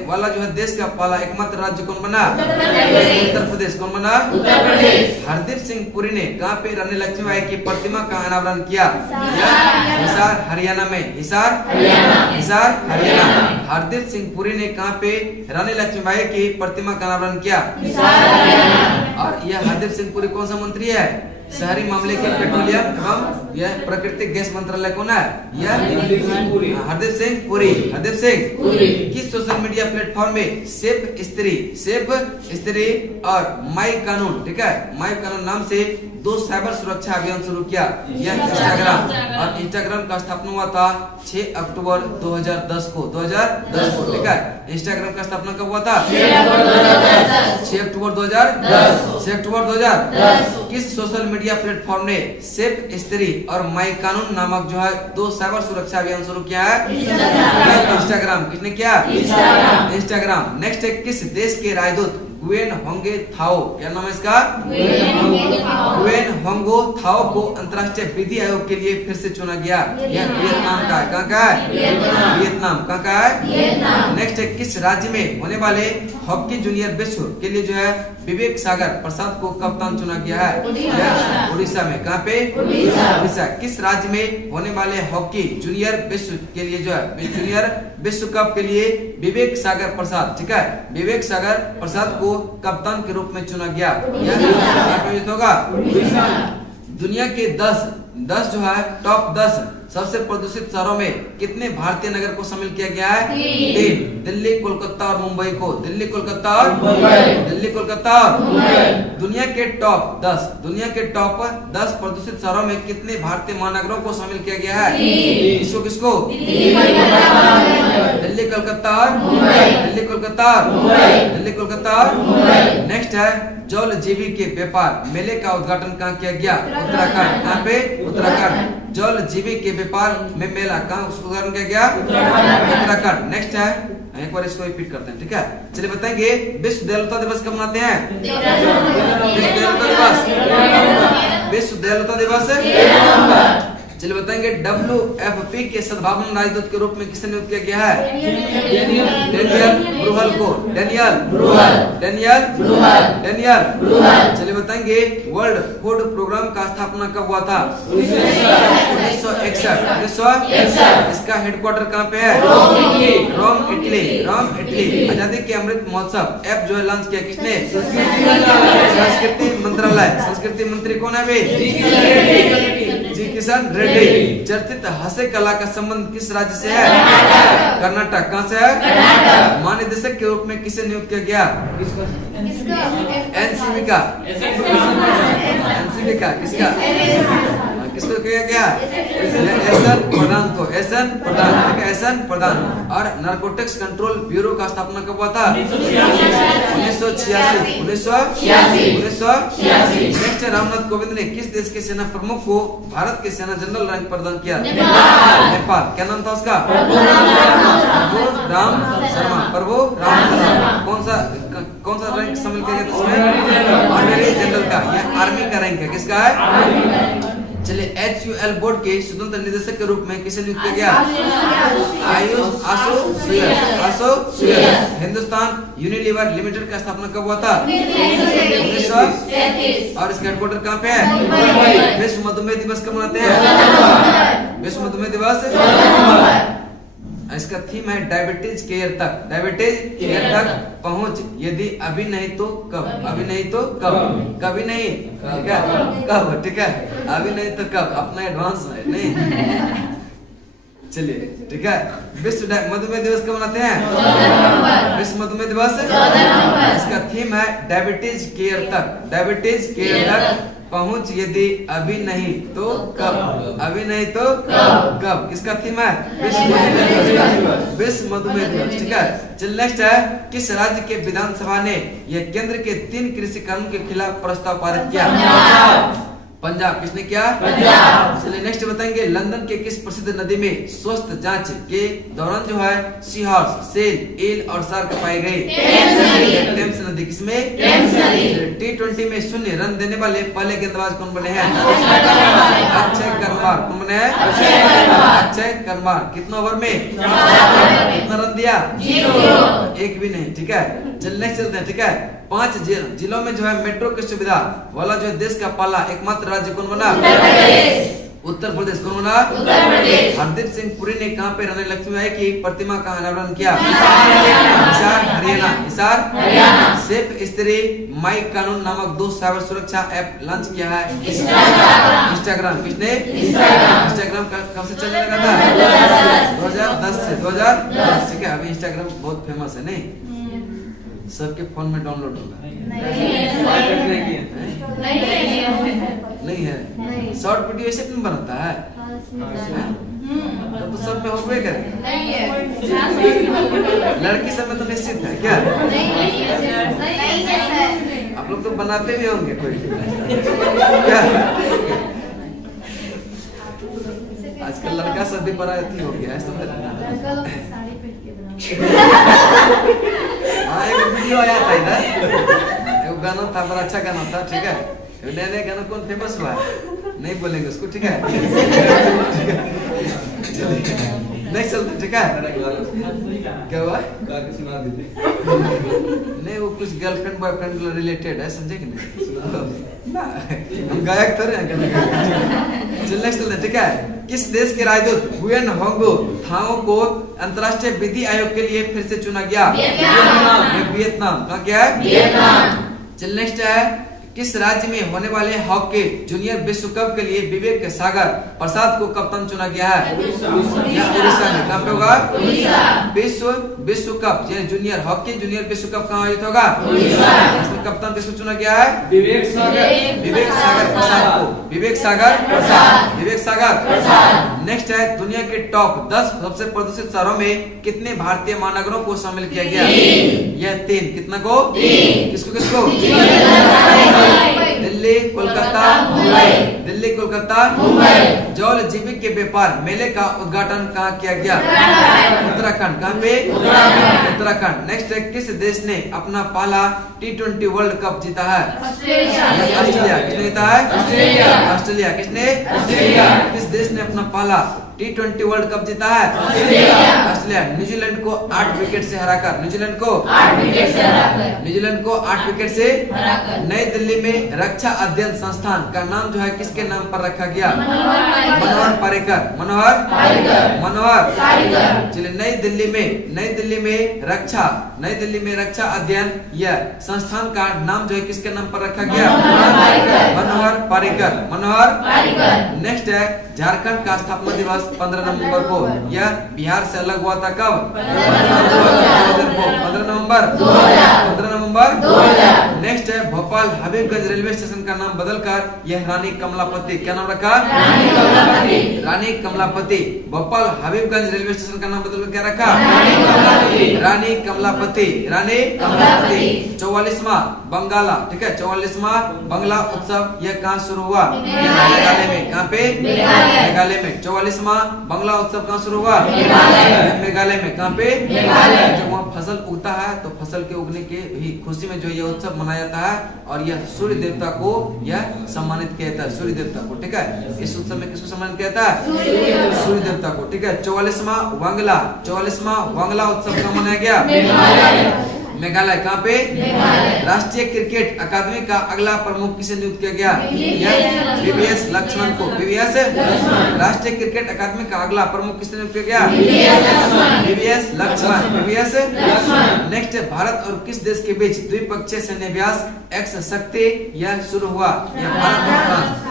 वाला जो है देश का पहला एकमात्र राज्य कौन बना? उत्तर प्रदेश। कौन बना? उत्तर प्रदेश। हरदीप सिंह पुरी ने कहाँ पे रानी लक्ष्मीबाई की प्रतिमा का अनावरण किया? हिसार हरियाणा में। हिसार हरियाणा। हरदीप सिंह पुरी ने कहाँ पे रानी लक्ष्मीबाई की प्रतिमा का अनावरण किया? और यह हरदीप सिंह पुरी कौन सा मंत्री है? शहरी मामले के पेट्रोलियम एवं यह प्राकृतिक गैस मंत्रालय कौन है? यह हरदीप सिंह पुरी। हरदीप सिंह पुरी। किस सोशल मीडिया प्लेटफॉर्म में सेफ स्त्री और माई कानून, ठीक है, माई कानून नाम से 2 साइबर सुरक्षा अभियान शुरू किया? यह इंस्टाग्राम। और इंस्टाग्राम का स्थापना हुआ था 6 अक्टूबर 2010 को। 2010 को, ठीक है। इंस्टाग्राम का स्थापना कब हुआ था? 6 अक्टूबर 2010। 6 अक्टूबर 2010। किस सोशल मीडिया प्लेटफॉर्म ने सेफ स्त्री और माई कानून नामक जो है 2 साइबर सुरक्षा अभियान शुरू किया है? इंस्टाग्राम। किसने किया? इंस्टाग्राम। नेक्स्ट है, किस देश के राजदूत गुएन होंगे थाओ, क्या नाम है इसका? गुएन होंगो थाओ को अंतर्राष्ट्रीय विधि आयोग के लिए फिर से चुना गया? यह वियतनाम का है। कहाँ का है? वियतनाम। कहाँ का है? नेक्स्ट है, किस राज्य में होने वाले हॉकी जूनियर विश्व के लिए जो है विवेक सागर प्रसाद को कप्तान चुना गया है? उड़ीसा में। कहाँ पे? उड़ीसा। किस राज्य में होने वाले हॉकी जूनियर विश्व के लिए जो है जूनियर विश्व कप के लिए विवेक सागर प्रसाद, ठीक है, विवेक सागर प्रसाद को कप्तान के रूप में चुना गया? यह होगा दुनिया के 10 जो है टॉप 10 सबसे प्रदूषित शहरों में कितने भारतीय नगर को शामिल किया गया है? 3। दिल्ली, कोलकाता और मुंबई को। दिल्ली, कोलकाता और दिल्ली, कोलकाता और दुनिया के टॉप 10 प्रदूषित शहरों में कितने भारतीय महानगरों को शामिल किया गया है? किसको? दिल्ली, कोलकाता और दिल्ली, कोलकाता और दिल्ली, कोलकाता और। नेक्स्ट है, जल जीवी के व्यापार मेले का उद्घाटन कहाँ किया गया? उत्तराखंड। कहाँ पे? उत्तराखंड। जल जीवी के व्यापार में मेला कहाँ उद्घाटन किया गया? उत्तराखंड। नेक्स्ट है, एक बार इसको रिपीट करते हैं, ठीक है। चलिए बताएंगे, विश्व दयालुता दिवस कब मनाते हैं? विश्व दयालुता दिवस। चलिए बताएंगे, WFP के सद्भावना राजदूत के रूप में किसे नियुक्त किया गया है? डेनियल ब्रूहल को। डेनियल ब्रूहल। चलिए बताएंगे, वर्ल्ड फूड प्रोग्राम का स्थापना कब हुआ था? 1961। इसका हेडक्वार्टर कहाँ पे है? Rome, Italy. आजादी के अमृत महोत्सव ऐप जो है लॉन्च किया किसने? संस्कृति मंत्रालय। संस्कृति मंत्री कौन है? जी किशन रेड्डी। चर्चित हास्य कला का संबंध किस राज्य से है? कर्नाटक। कहाँ से है? महानिदेशक के रूप में किसे नियुक्त किया गया? एनसीबी का। किसका? किसको किया गया? एहसन प्रधान को, एहसन प्रधान, ठीक है, एहसन प्रधान। और नारकोटिक्स कंट्रोल ब्यूरो का स्थापना कब हुआ था? 1986। 1986। नेक्स्ट, रामनाथ कोविंद ने किस देश के सेना प्रमुख को भारत के सेना जनरल रैंक प्रदान किया? नेपाल। क्या नाम था उसका? प्रभु राम शर्मा। प्रभु राम शर्मा। कौन सा रैंक शामिल किया गया उसमें? ऑनरेरी जनरल का। यह आर्मी का रैंक है। किसका है? चलिए, HUL बोर्ड के स्वतंत्र निदेशक के रूप में किसे नियुक्त किया गया? आशु सुयस। हिंदुस्तान यूनिलीवर लिमिटेड का स्थापना कब हुआ था? 1933। और इसका हेडक्वार्टर कहाँ पे है? विश्व मधुमेह दिवस कब मनाते हैं? विश्व मधुमेह दिवस। इसका थीम है डायबिटीज केयर तक। डायबिटीज केयर तक पहुंच, यदि अभी नहीं तो कब? अभी नहीं तो कब? कभी नहीं, ठीक है, कब? ठीक है, अभी नहीं तो कब? अपना एडवांस है नहीं। चलिए, ठीक है, विश्व मधुमेह दिवस कब मनाते हैं? विश्व मधुमेह दिवस। इसका थीम है डायबिटीज केयर तक। डायबिटीज केयर तक पहुंच, यदि अभी नहीं तो कब? अभी नहीं तो कब? किसका थीम है? विश्व मधुमेह दिवस। विश्व मधुमेह दिवस, ठीक है। चल, नेक्स्ट है, किस राज्य के विधानसभा ने यह केंद्र के 3 कृषि कानून के खिलाफ प्रस्ताव पारित किया? पंजाब। किसने किया? पंजाब। चलिए, नेक्स्ट बताएंगे, लंदन के किस प्रसिद्ध नदी में स्वास्थ्य जांच के दौरान जो है सी हॉर्स, सेल, ईल और शार्क पाए गए? टेम्स नदी। किसमें? T20 में 0 रन देने वाले पहले गेंदबाज कौन बने हैं? अक्षय कुमार। कौन बने हैं? अक्षय कुमार। कितना ओवर में? कितना रन दिया? 0। एक भी नहीं, ठीक है। चलने चलते हैं, ठीक है। 5 जिलों में जो है मेट्रो की सुविधा वाला जो है देश का पहला एकमात्र राज्य कौन बना? उत्तर प्रदेश। कौन बना? उत्तर प्रदेश। हरदीप सिंह पुरी ने कहां पे रानी लक्ष्मीबाई की प्रतिमा का अनावरण किया? हिसार, हरियाणा। हिसार, हरियाणा। सेफ स्त्री माई कानून नामक 2 साइबर सुरक्षा ऐप लॉन्च किया है? इंस्टाग्राम। किसने? इंस्टाग्राम कब से चलने लगा था? 2010 से। 2010, ठीक है। अभी इंस्टाग्राम बहुत फेमस है नहीं? सबके फोन में डाउनलोड होगा। नहीं है। शॉर्ट वीडियो ऐसे क्यों बनता है? तो सब में होबे करे। लड़की सब में तो निश्चित है क्या? आप लोग तो बनाते भी होंगे कोई क्या? आजकल लड़का सब भी बड़ा अथी हो गया है, समझ? हाँ, एक वीडियो आया था इधर, एक गाना था, बड़ा अच्छा गाना था, ठीक है। नया नया गाना कौन फेमस हुआ है? नहीं बोलेंगे उसको, ठीक है। नेक्स्ट चलते, ठीक है। क्या हुआ? नहीं, वो कुछ गर्लफ्रेंड बॉयफ्रेंड रिलेटेड है, समझे कि नहीं? हम गायक तो रहे हैं। चल, नेक्स्ट चलते, ठीक है। किस देश के राजदूत हुएन होंगो थाओ को अंतर्राष्ट्रीय विधि आयोग के लिए फिर से चुना गया? वियतनाम। कहाँ गया है? वियतनाम। चल, नेक्स्ट है, किस राज्य में होने वाले हॉकी जूनियर विश्व कप के लिए विवेक सागर प्रसाद को कप्तान चुना गया है? उड़ीसा में। कहाँ पे होगा? विश्व कप जूनियर हॉकी जूनियर विश्व कप कहाँ आयोजित होगा? इसमें कप्तान किसको चुना गया है? विवेक सागर प्रसाद को। विवेक सागर प्रसाद। नेक्स्ट है, दुनिया के टॉप 10 सबसे प्रदूषित शहरों में कितने भारतीय महानगरों को शामिल किया गया? यह 3। कितना को? किसको? दिल्ली, कोलकाता, मुंबई। दिल्ली, कोलकाता, मुंबई। जल जीविका के व्यापार मेले का उद्घाटन कहाँ किया गया? उत्तराखंड। कहाँ पे? उत्तराखंड। नेक्स्ट है, किस देश ने अपना पहला T20 वर्ल्ड कप जीता है? ऑस्ट्रेलिया। किसने जीता है? ऑस्ट्रेलिया। किसने? किस देश ने अपना पहला T20 वर्ल्ड कप जीता है? ऑस्ट्रेलिया। न्यूजीलैंड को 8 विकेट से हराकर न्यूजीलैंड को 8 विकेट से नई दिल्ली में रक्षा अध्ययन संस्थान का नाम जो है किसके नाम पर रखा गया? मनोहर पारिकर। चलिए, नई दिल्ली में रक्षा अध्ययन यह संस्थान का नाम जो है किसके नाम पर रखा गया? मनोहर पारिकर। नेक्स्ट है, झारखंड का स्थापना दिवस दिवस 15 नवंबर को। यह बिहार से अलग हुआ था कब? 15 नवंबर 2000। नेक्स्ट है भोपाल हबीबगंज रेलवे स्टेशन का नाम बदलकर यह रानी कमलापति, क्या नाम रखा? रानी कमलापति। भोपाल हबीबगंज रेलवे स्टेशन का नाम बदलकर क्या रखा? रानी कमलापति। रानी कमलापति। 44वां बंगाला, ठीक है, 44वां बंगला उत्सव यह कहाँ शुरू हुआ? मेघालय में। कहाँ पे? मेघालय में। 44वां बंगला उत्सव कहाँ शुरू हुआ? मेघालय में। कहाँ पे? जब वहाँ फसल उगता है तो फसल के उगने के ही खुशी में जो यह उत्सव मनाया जाता है और यह सूर्य देवता को यह सम्मानित किया जाता है, सूर्य देवता को, ठीक है। इस उत्सव में किसको सम्मानित किया जाता है? सूर्य देवता को, ठीक है। 44वां वांगला उत्सव कहाँ मनाया गया? मेघालय। कहाँ पे? राष्ट्रीय क्रिकेट अकादमी का अगला प्रमुख किसे नियुक्त किया गया? वीवीएस लक्ष्मण को। वीवीएस राष्ट्रीय क्रिकेट अकादमी का अगला प्रमुख किसे नियुक्त किया गया? V V S Laxman. V V S. Next, Bharat और किस देश के बीच द्विपक्षीय सैन्य अभ्यास एक्स शक्ति यह शुरू हुआ? यह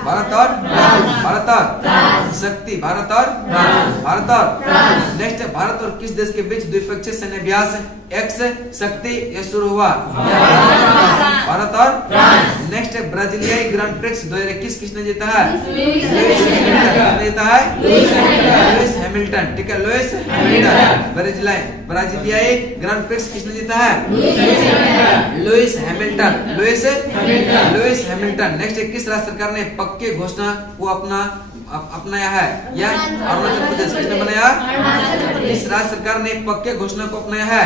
भारत और शक्ति, भारत और नेक्स्ट, भारत और किस देश के बीच द्विपक्षीय सैन्य अभ्यास एक्स शक्ति यह शुरू हुआ? भारत और नेक्स्ट, ब्राजीलियाई ग्रांड प्रिक्स 2021 किसने जीता है? जीता है लुइस हैमिल्टन, ठीक है, लुइस हैमिल्टन। ब्राजीलियाई ग्रांड प्रिक्स किसने जीता है? Lewis Hamilton. Lewis Hamilton. Next, किस राज्य सरकार ने पक्के घोषणा को अपनाया है? यह अरुणाचल प्रदेश। किसने बनाया? इस राज्य सरकार ने पक्के घोषणा को अपनाया है?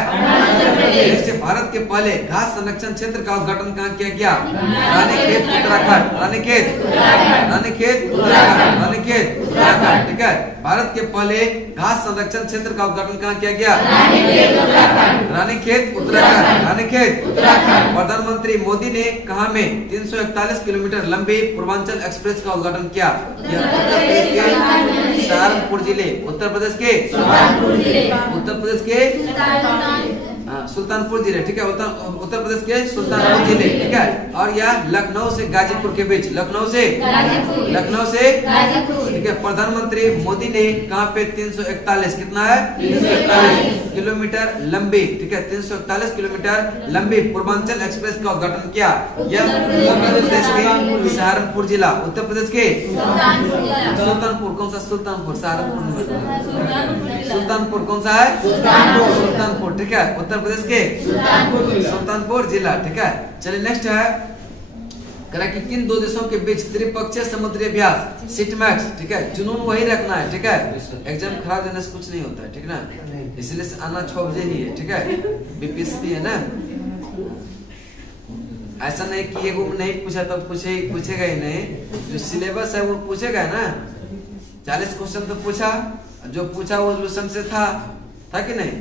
भारत के पहले घास संरक्षण क्षेत्र का उद्घाटन कहाँ किया गया? रानीखेत उत्तराखंड। रानीखेत उत्तराखंड, ठीक है। भारत के पहले घास संरक्षण क्षेत्र का उद्घाटन कहाँ किया गया? रानीखेत उत्तराखंड। प्रधानमंत्री मोदी ने कहाँ में 341 किलोमीटर लंबी पूर्वांचल एक्सप्रेस का उद्घाटन किया? सहारनपुर जिले, उत्तर प्रदेश के सुल्तानपुर जिले, ठीक है, उत्तर प्रदेश के सुल्तानपुर जिले, ठीक है। और यह लखनऊ से गाजीपुर के बीच, लखनऊ से ठीक है। प्रधानमंत्री मोदी ने कहाँ पे 341 कितना है? 341 किलोमीटर लंबी, ठीक है, 341 किलोमीटर लंबी पूर्वांचल एक्सप्रेस का उद्घाटन किया। यह उत्तर प्रदेश के सहारनपुर जिला, उत्तर प्रदेश के सुल्तानपुर। कौन सा सुल्तानपुर? सुल्तानपुर कौन सा है? सुल्तानपुर, ठीक है, उत्तर प्रदेश के सुल्तानपुर जिला, ठीक है। चलिए नेक्स्ट है, कह कि किन दो देशों के बीच त्रिपक्षीय समुद्री अभ्यास सिटमैक्स, ठीक है, जुनून वही रखना है, ठीक है। एग्जाम खराब देने से कुछ नहीं होता है, ठीक ना, इसलिए आना 6 बजे ही है, ठीक है। बीपीएससी है ना, ऐसा नहीं कि एगो नहीं पूछा तो पूछेगा ही नहीं। जो सिलेबस है वो पूछेगा ना। 40 क्वेश्चन तो पूछा, जो पूछा वो सोल्यूशन से था कि नहीं।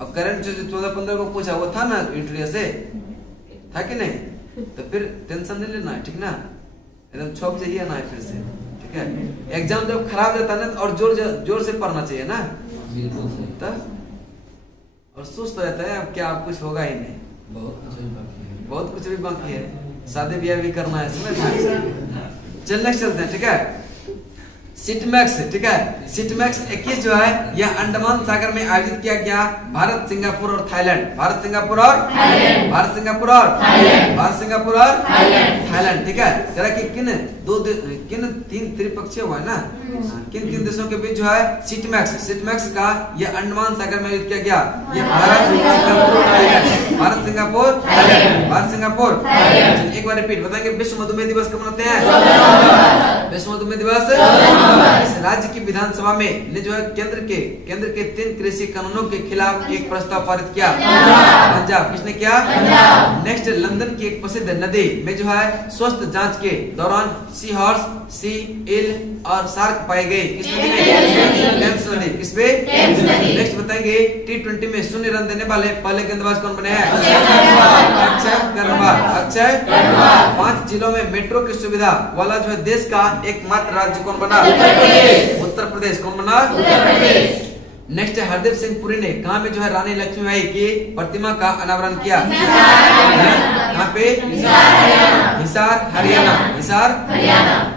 अब करंट जो 14-15 को पूछा वो था ना इंटरव्यू से, था कि नहीं। तो फिर टेंशन नहीं लेना है, ठीक ना, एकदम 6 बजे ही आना है फिर से, ठीक है। एग्जाम जब खराब रहता है ना और जोर से पढ़ना चाहिए ना, तब और सुस्त रहता है। अब क्या अब कुछ होगा ही नहीं, बहुत कुछ भी बाकी है, शादी ब्याह भी करना है, समझ। चल नेक्स्ट चलते हैं, ठीक है। सिटमैक्स, ठीक है, सिटमैक्स 21 जो है यह अंडमान सागर में आयोजित किया गया भारत, सिंगापुर और थाईलैंड, ठीक है। जरा कि किन 3 त्रिपक्षीय हुआ है ना, किन 3 देशों के बीच जो है सिटमैक्स का यह अंडमान सागर में आयोजित किया गया? यह भारत, सिंगापुर, थाईलैंड। एक बार रिपीट बताएंगे, विश्व मधुमेह दिवस कब मनाते हैं? विश्व मधुमेह दिवस इस राज्य की विधानसभा में ने जो है केंद्र के 3 कृषि कानूनों के खिलाफ एक प्रस्ताव पारित किया। पंजाब। किसने किया? नेक्स्ट, लंदन की एक प्रसिद्ध नदी में जो है स्वास्थ्य जांच के दौरान सी हॉर्स, सी इल और शार्क पाए गए। किस नदी में? टेम्स नदी। किस पे? नेक्स्ट बताएंगे, T20 में 0 रन देने वाले पहले गेंदबाज कौन बने हैं? अक्षय करवाल। 5 जिलों में मेट्रो की सुविधा वाला जो है देश का एकमात्र राज्य कौन बना? उत्तर प्रदेश। कौन बना? नेक्स्ट है हरदीप सिंह पुरी ने कहाँ पे जो है रानी लक्ष्मीबाई की प्रतिमा का अनावरण किया? कहाँ पे? हिसार हरियाणा। हिसार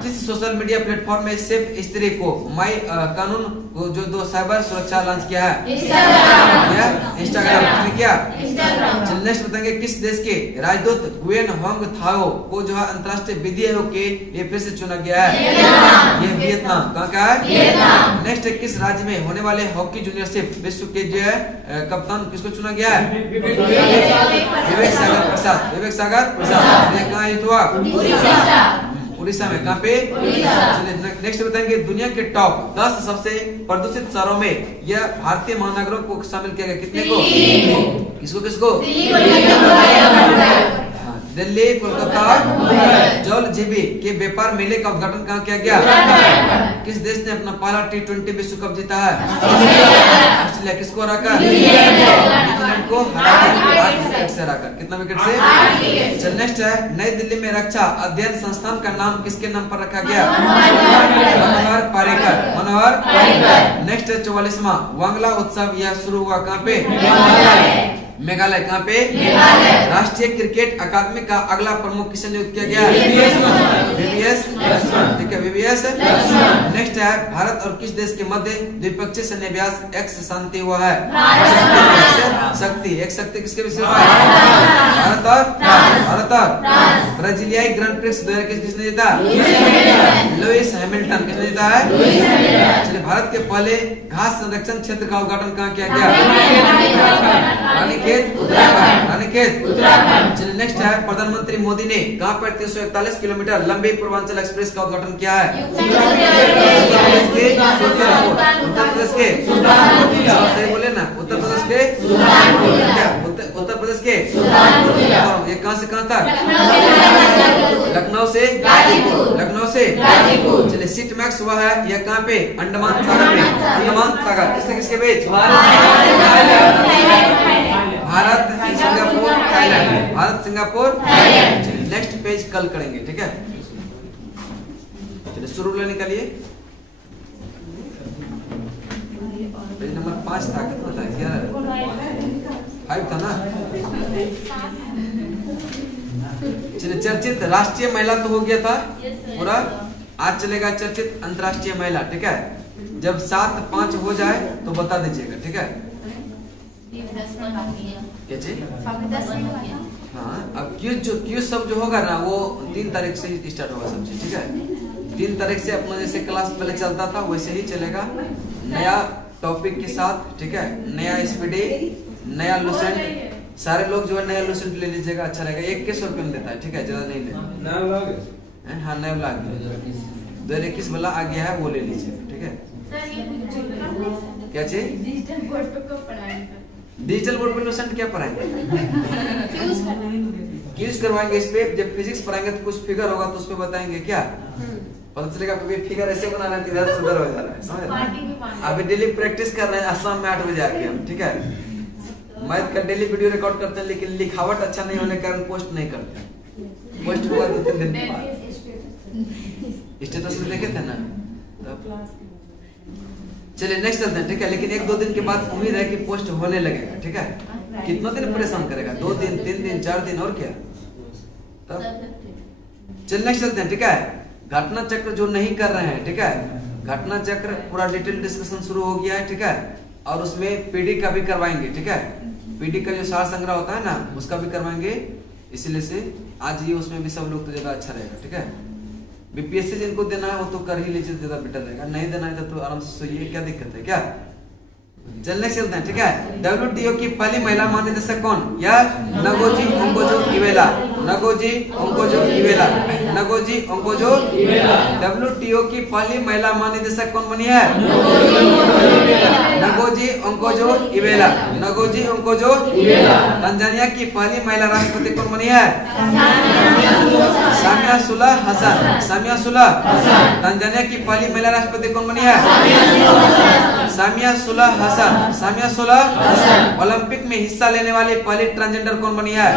किस सोशल मीडिया प्लेटफॉर्म में सेफ स्त्री को माई कानून को जो दो साइबर सुरक्षा लॉन्च किया है? इंस्टाग्राम। किया? नेक्स्ट बताएंगे किस देश के राजदूत गुएन होंग थाओ को जो है अंतर्राष्ट्रीय विधि आयोग के लिए फिर से चुना गया है? ये वियतनाम। कहाँ का है? नेक्स्ट किस राज्य में होने वाले हॉकी जूनियरशिप विश्व के जो है कप्तान किसको चुना गया है? विवेक सागर प्रसाद। विवेक सागर प्रसाद। ये कहाँ हुआ? उड़ीसा में। कहाँ पे? चलिए नेक्स्ट बताएंगे दुनिया के टॉप 10 सबसे प्रदूषित शहरों में यह भारतीय महानगरों को शामिल किया गया। कितने को? किसको किसको? दिल्ली, कोलकाता, जल जीबी के व्यापार मेले का उद्घाटन कहाँ किया गया? किस देश ने अपना पहला T20 विश्व कप जीता है? ऑस्ट्रेलिया। किसको हराकर? न्यूजीलैंड को हराकर 8 विकेट से हराकर। कितना विकेट से? चल नेक्स्ट है नई दिल्ली में रक्षा अध्ययन संस्थान का नाम किसके नाम पर रखा गया? मनोहर पारिकर। मनोहर पारिकर। नेक्स्ट है 44वां वांगला उत्सव यह शुरू हुआ कहाँ पे? मेघालय। कहाँ पे? राष्ट्रीय क्रिकेट अकादमी का अगला प्रमुख किसे नियुक्त किया गया? VVS। ठीक है, VVS। नेक्स्ट है भारत और किस देश के मध्य द्विपक्षीय सैन्य अभ्यास एक्स शांति हुआ है? शक्ति। एक शक्ति किसके विषय हुआ है? भारत और ब्राजीलियाई ग्रैंड प्रिक्स 2021 किसने जीता? Lewis Hamilton. किसने जीता है? चलिए भारत के पहले घास संरक्षण क्षेत्र का उद्घाटन कहाँ किया गया? रानीखेत उत्तराखंड। चलिए नेक्स्ट है प्रधानमंत्री मोदी ने कहाँ पर 341 किलोमीटर लंबी पूर्वांचल एक्सप्रेस का उद्घाटन किया है? उत्तर प्रदेश के सही बोले ना? उत्तर प्रदेश के उत्तर प्रदेश के ये कहाँ से कहाँ तक? लखनऊ से लखनऊ से। चलिए सीट मैक्स हुआ है यह कहाँ पे? अंडमान सागर में। अंडमान सागर किसके किसके बीच? Bharat Singapore Thailand. Bharat Singapore Thailand. Next page कल करेंगे। ठीक है, चलिए शुरू निकालिए। पेज नंबर 5 था। कितना था? 5 था ना? चलिए चर्चित राष्ट्रीय महिला तो हो गया था पूरा। आज चलेगा चर्चित अंतर्राष्ट्रीय महिला। ठीक है, जब 7-5 हो जाए तो बता दीजिएगा। ठीक है, हाँ अब क्यूज सब जो होगा ना वो 3 तारीख से ही स्टार्ट होगा सब चीज। ठीक है, 3 तारीख से अपना जैसे क्लास पहले चलता था वैसे ही चलेगा, नया टॉपिक के साथ। ठीक है, नया स्पीडी, नया लुसेंट। सारे लोग जो है नया लुसेंट ले लीजिएगा, अच्छा रहेगा। 21 रुपये में देता है। ठीक है, ज्यादा नहीं लेना। हाँ नया लाग 2021 वाला आ गया है वो ले लीजिए। ठीक है, क्या चीज? डिजिटल बोर्ड पे लुसेंट क्या पढ़ाएंगे? क्यूज करवाएंगे इस पे। जब फिजिक्स पढ़ाएंगे तो कुछ फिगर होगा तो उस पे बताएंगे क्या? पता चलेगा कभी फिगर ऐसे बनाना है इधर से उधर हो जा रहा है। समझ? अभी डेली प्रैक्टिस कर रहे हैं शाम में 8 बजे आके हम। ठीक है, मैथ का डेली वीडियो रिकॉर्ड करते हैं लेकिन लिखावट अच्छा नहीं होने के कारण पोस्ट नहीं करते। पोस्ट हुआ 2-3 दिन के बाद। स्टेटस में देखे थे ना? चलिए नेक्स्ट चलते हैं। ठीक है, लेकिन 1-2 दिन के बाद उम्मीद है कि पोस्ट होने लगेगा। ठीक है, कितना दिन परेशान करेगा? 2 दिन 3 दिन 4 दिन और क्या तब। चलिए नेक्स्ट चलते हैं। ठीक है, घटना चक्र जो नहीं कर रहे हैं। ठीक है, घटना चक्र पूरा डिटेल डिस्कशन शुरू हो गया है। ठीक है, और उसमें पीडी का भी करवाएंगे। ठीक है, पीडी का जो सार संग्रह होता है ना उसका भी करवाएंगे। इसीलिए से आज ये उसमें भी सब लोग तो ज्यादा अच्छा रहेगा। ठीक है, बीपीएससी जिनको देना है वो तो कर ही लीजिए, ज्यादा बेटर रहेगा। नहीं देना है तो आराम से सोइए, क्या दिक्कत है क्या? चलने चलते हैं। ठीक है, WTO की पहली महिला महानिदेशक कौन? या नगोजी ओंकोजो इवेला। नगोजी ओंकोजो इवेला। नगोजी ओंकोजो इवेला। WTO की पहली महिला महानिदेशक कौन बनी है? नगोजी ओंकोजो इवेला। नगोजी ओंकोजो इवेला। तंजानिया की पहली महिला राष्ट्रपति कौन बनी है? Samia Suluhu Hassan. Samia Suluhu Hassan. Tanzania की पहली महिला राष्ट्रपति कौन बनी है? Samia Suluhu Hassan. Samia Suluhu Olympic में हिस्सा लेने वाली पहली ट्रांसजेंडर कौन बनी है?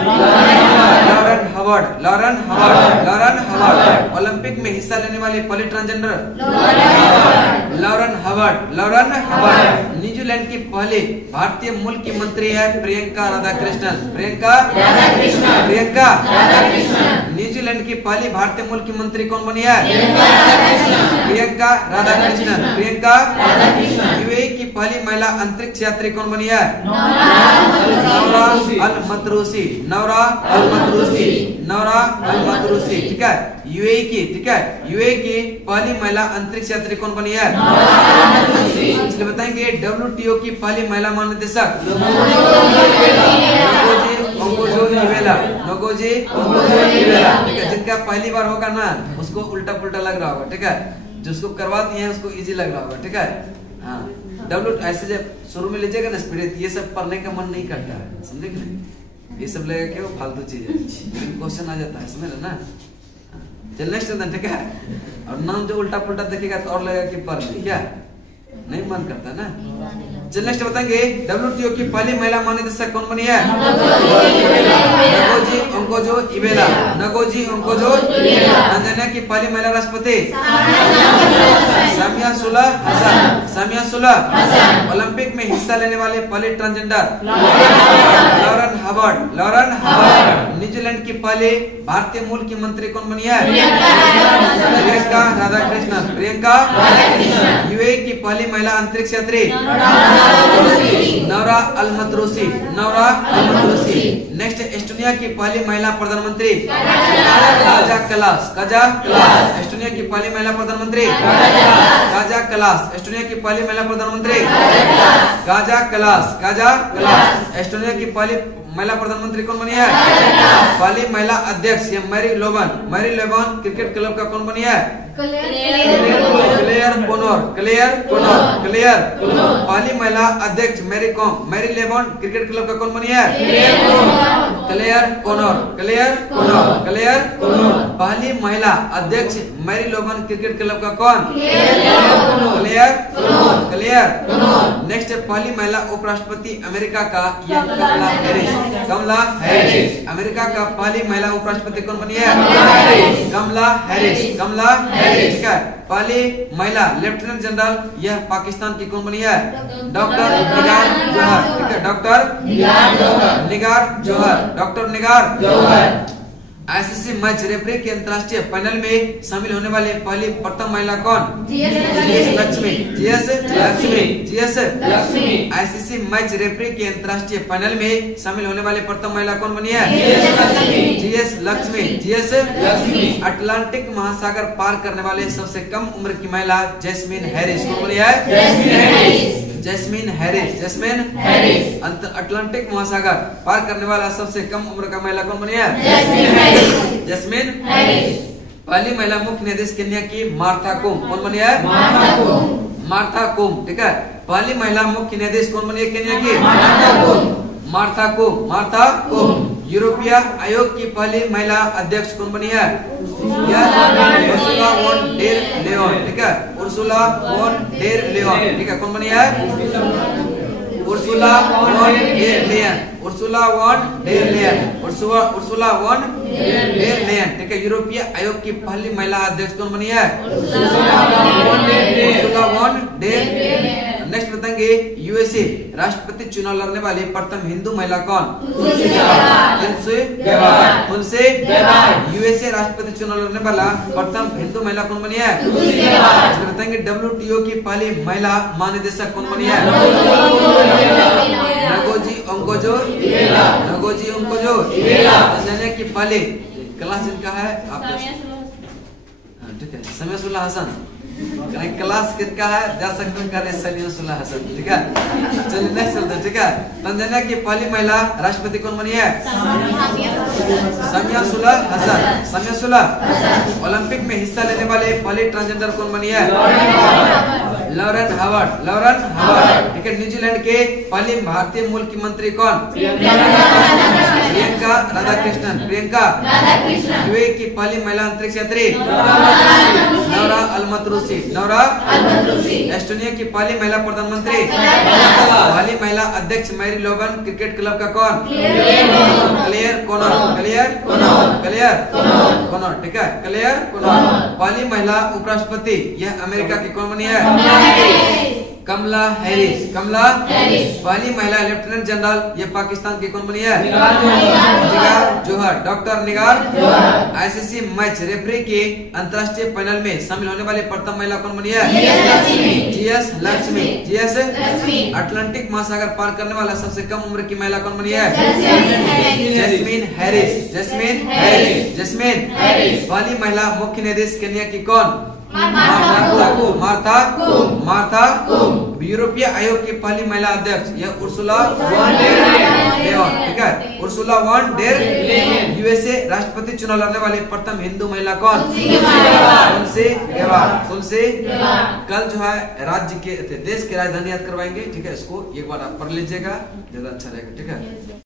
Lauren Howard. Lauren Howard. Lauren Howard Olympic में हिस्सा लेने वाली पहली transgender Lauren Howard. Lauren Howard New Zealand की पहली भारतीय मूल की मंत्री है प्रियंका राधाकृष्णन। प्रियंका राधाकृष्णन। प्रियंका राधाकृष्णन न्यूजीलैंड की पहली भारतीय मूल की मंत्री कौन बनी है? प्रियंका राधाकृष्णन। प्रियंका राधाकृष्णन यूएई की पहली महिला अंतरिक्ष यात्री कौन बनी है? नौरा अल मतरूसी। नौरा अल मतरूसी। नौरा अल मतरूसी। ठीक है, यूएई की, ठीक है, यूएई की पहली महिला अंतरिक्ष यात्री कौन बनी है? इसलिए बताएंगे डब्ल्यूटीओ की पहली महिला महानिदेशक नगोजी इवेला। Ngozi Iweala. ठीक है, जिनका पहली बार होगा ना उसको उल्टा पुल्टा लग रहा होगा। ठीक है, जिसको करवा दिए हैं उसको इजी लग रहा होगा। ठीक है, हाँ, ऐसे जब शुरू में लीजिएगा ना स्पिरिट, ये सब पढ़ने का मन नहीं करता है, समझे कि नहीं? ये सब लगेगा कि वो फालतू चीज है, लेकिन क्वेश्चन आ जाता है, समझ रहे ना? चल नेक्स्ट, ठीक है। और नाम जो उल्टा पुल्टा देखेगा तो और लगेगा कि पढ़ ले, क्या नहीं मन करता ना? चल नेक्स्ट बताएंगे डब्ल्यूटीओ की पहली महिला महानिदेशक कौन बनी है? नगोजी ओंकोजो इवेला। नगोजी ओंकोजो इवेला। तांजानिया की पहली महिला राष्ट्रपति Samia Suluhu Hassan. Samia Suluhu Olympic में हिस्सा लेने वाले पहले transgender Lauren Howard. Lauren Howard New Zealand की पहली भारतीय मूल की मंत्री कौन बनी है? प्रियंका राधाकृष्णन। प्रियंका यूएई की पहली महिला अंतरिक्ष यात्री नौरा अल मतरूसी। नौरा अल मतरूसी। नेक्स्ट एस्टोनिया की पहली महिला प्रधानमंत्री Kaja Kallas. Kaja Kallas Estonia की पहली महिला प्रधानमंत्री काजा कलास। एस्टोनिया की पहली महिला प्रधानमंत्री Kaja Kallas. Kaja Kallas Estonia की पहली महिला प्रधानमंत्री कौन बनी है? पहली महिला अध्यक्ष ये Marylebone. Marylebone cricket club का कौन बनी है? क्लेयर कोनोर। क्लेयर कोनोर। क्लेयर पहली महिला अध्यक्ष Mary Kom. Marylebone cricket club का कौन बनी है? क्लेयर कोनोर। क्लेयर कोनोर। क्लेयर पहली महिला अध्यक्ष मैरी लोबन क्रिकेट क्लब का कौन? Clear clear. नेक्स्ट पहली महिला उपराष्ट्रपति अमेरिका का यह कमला हैरिस। कमला हैरिस अमेरिका का पहली महिला उपराष्ट्रपति कौन बनी है? कमला हैरिस। कमला हैरिस। ठीक है, पहली महिला लेफ्टिनेंट जनरल यह पाकिस्तान की कौन बनी है? डॉक्टर निगार जोहर। ठीक है, डॉक्टर निगार जोहर। डॉक्टर निगार जोहर आईसीसी मैच रेफरी के अंतर्राष्ट्रीय पैनल में शामिल होने वाली पहली प्रथम महिला कौन? GS Lakshmi. GS Lakshmi. GS Lakshmi ICC match referee के अंतर्राष्ट्रीय पैनल में शामिल होने वाली प्रथम महिला कौन बनी है? GS Lakshmi. GS Lakshmi Atlantic महासागर पार करने वाले सबसे कम उम्र की महिला जैस्मिन हैरिस कौन बनी है? Jasmine Harris. Jasmine Harris Atlantic महासागर पार करने वाला सबसे कम उम्र का महिला कौन बनी है? Jasmine Harris. पहली महिला मुख्य न्यायाधीश केन्या की मार्था कोम कौन बनी है? मार्था कोम। ठीक है, पहली महिला मुख्य न्यायाधीश कौन बनी है केन्या की? मार्था कोम। मार्था कोम यूरोपीय आयोग की पहली महिला अध्यक्ष कौन बनी है? Ursula von der Leyen. ठीक है, उर्सुला वॉन डेर लेयन। ठीक है, कौन बनी है? Ursula von der Leyen. Ursula von der Leyen. Ursula von der Leyen. ठीक है, यूरोपीय आयोग की पहली महिला अध्यक्ष कौन बनी है? Ursula von der. नेक्स्ट बताएंगे यूएसए राष्ट्रपति चुनाव लड़ने वाली प्रथम हिंदू महिला कौन? तुलसी गैबार्ड। यूएसए राष्ट्रपति चुनाव लड़ने वाला प्रथम हिंदू महिला कौन बनी है? बताएंगे डब्ल्यूटीओ की पहली महिला महानिदेशक कौन बनी है? नगोजी ओंकोजो इवेला। नगोजी ओंकोजो इवेला तांजानिया की पहली क्लास जिनका है आप? ठीक है, सामिया सुलह हसन। क्लास किसका है? जा सकते हैं सामिया सुलह हसन। ठीक है, चलिए नेक्स्ट चलते हैं। ठीक है, तांजानिया की पहली महिला राष्ट्रपति कौन बनी है? Samia Suluhu Hassan. Samia Suluhu Olympic में हिस्सा लेने वाले पहली ट्रांसजेंडर कौन बनी है? Lauren Howard. ठीक है। न्यूजीलैंड के पहली भारतीय मूल की मंत्री कौन? प्रियंका राधाकृष्णन। यूएई की पहली महिला अंतरिक्ष यात्री नौरा अलमतरूसी। एस्टोनिया की पहली महिला प्रधानमंत्री, पहली महिला अध्यक्ष मैरी लोगन। क्रिकेट क्लब का कौन? Clare Connor. ठीक है, क्लेयर कॉनर। पहली महिला उपराष्ट्रपति यह अमेरिका की कौन बनी है? कमला हैरिस। पहली महिला लेफ्टिनेंट जनरल ये पाकिस्तान की कौन बनी है? निगार जोहर। डॉक्टर निगार जोहर। आईसीसी मैच रेफरी की अंतर्राष्ट्रीय पैनल में शामिल होने वाली प्रथम महिला कौन बनी है? जीएस लक्ष्मी। अटलांटिक महासागर पार करने वाला सबसे कम उम्र की महिला कौन बनी है? Jasmine Harris. पहली महिला मुख्य न्यायाधीश केन्या की कौन? मार्था कूम। यूरोपीय आयोग की पहली महिला अध्यक्ष यह उर्सुला वॉन डेर लेयन। ठीक है, Ursula von der Leyen. USA राष्ट्रपति चुनाव लड़ने वाली प्रथम हिंदू महिला कौन? तुलसी गेवार्ड। कल जो है राज्य के देश की राजधानी याद करवाएंगे। ठीक है, इसको एक बार आप पढ़ लीजिएगा, ज्यादा अच्छा रहेगा। ठीक है।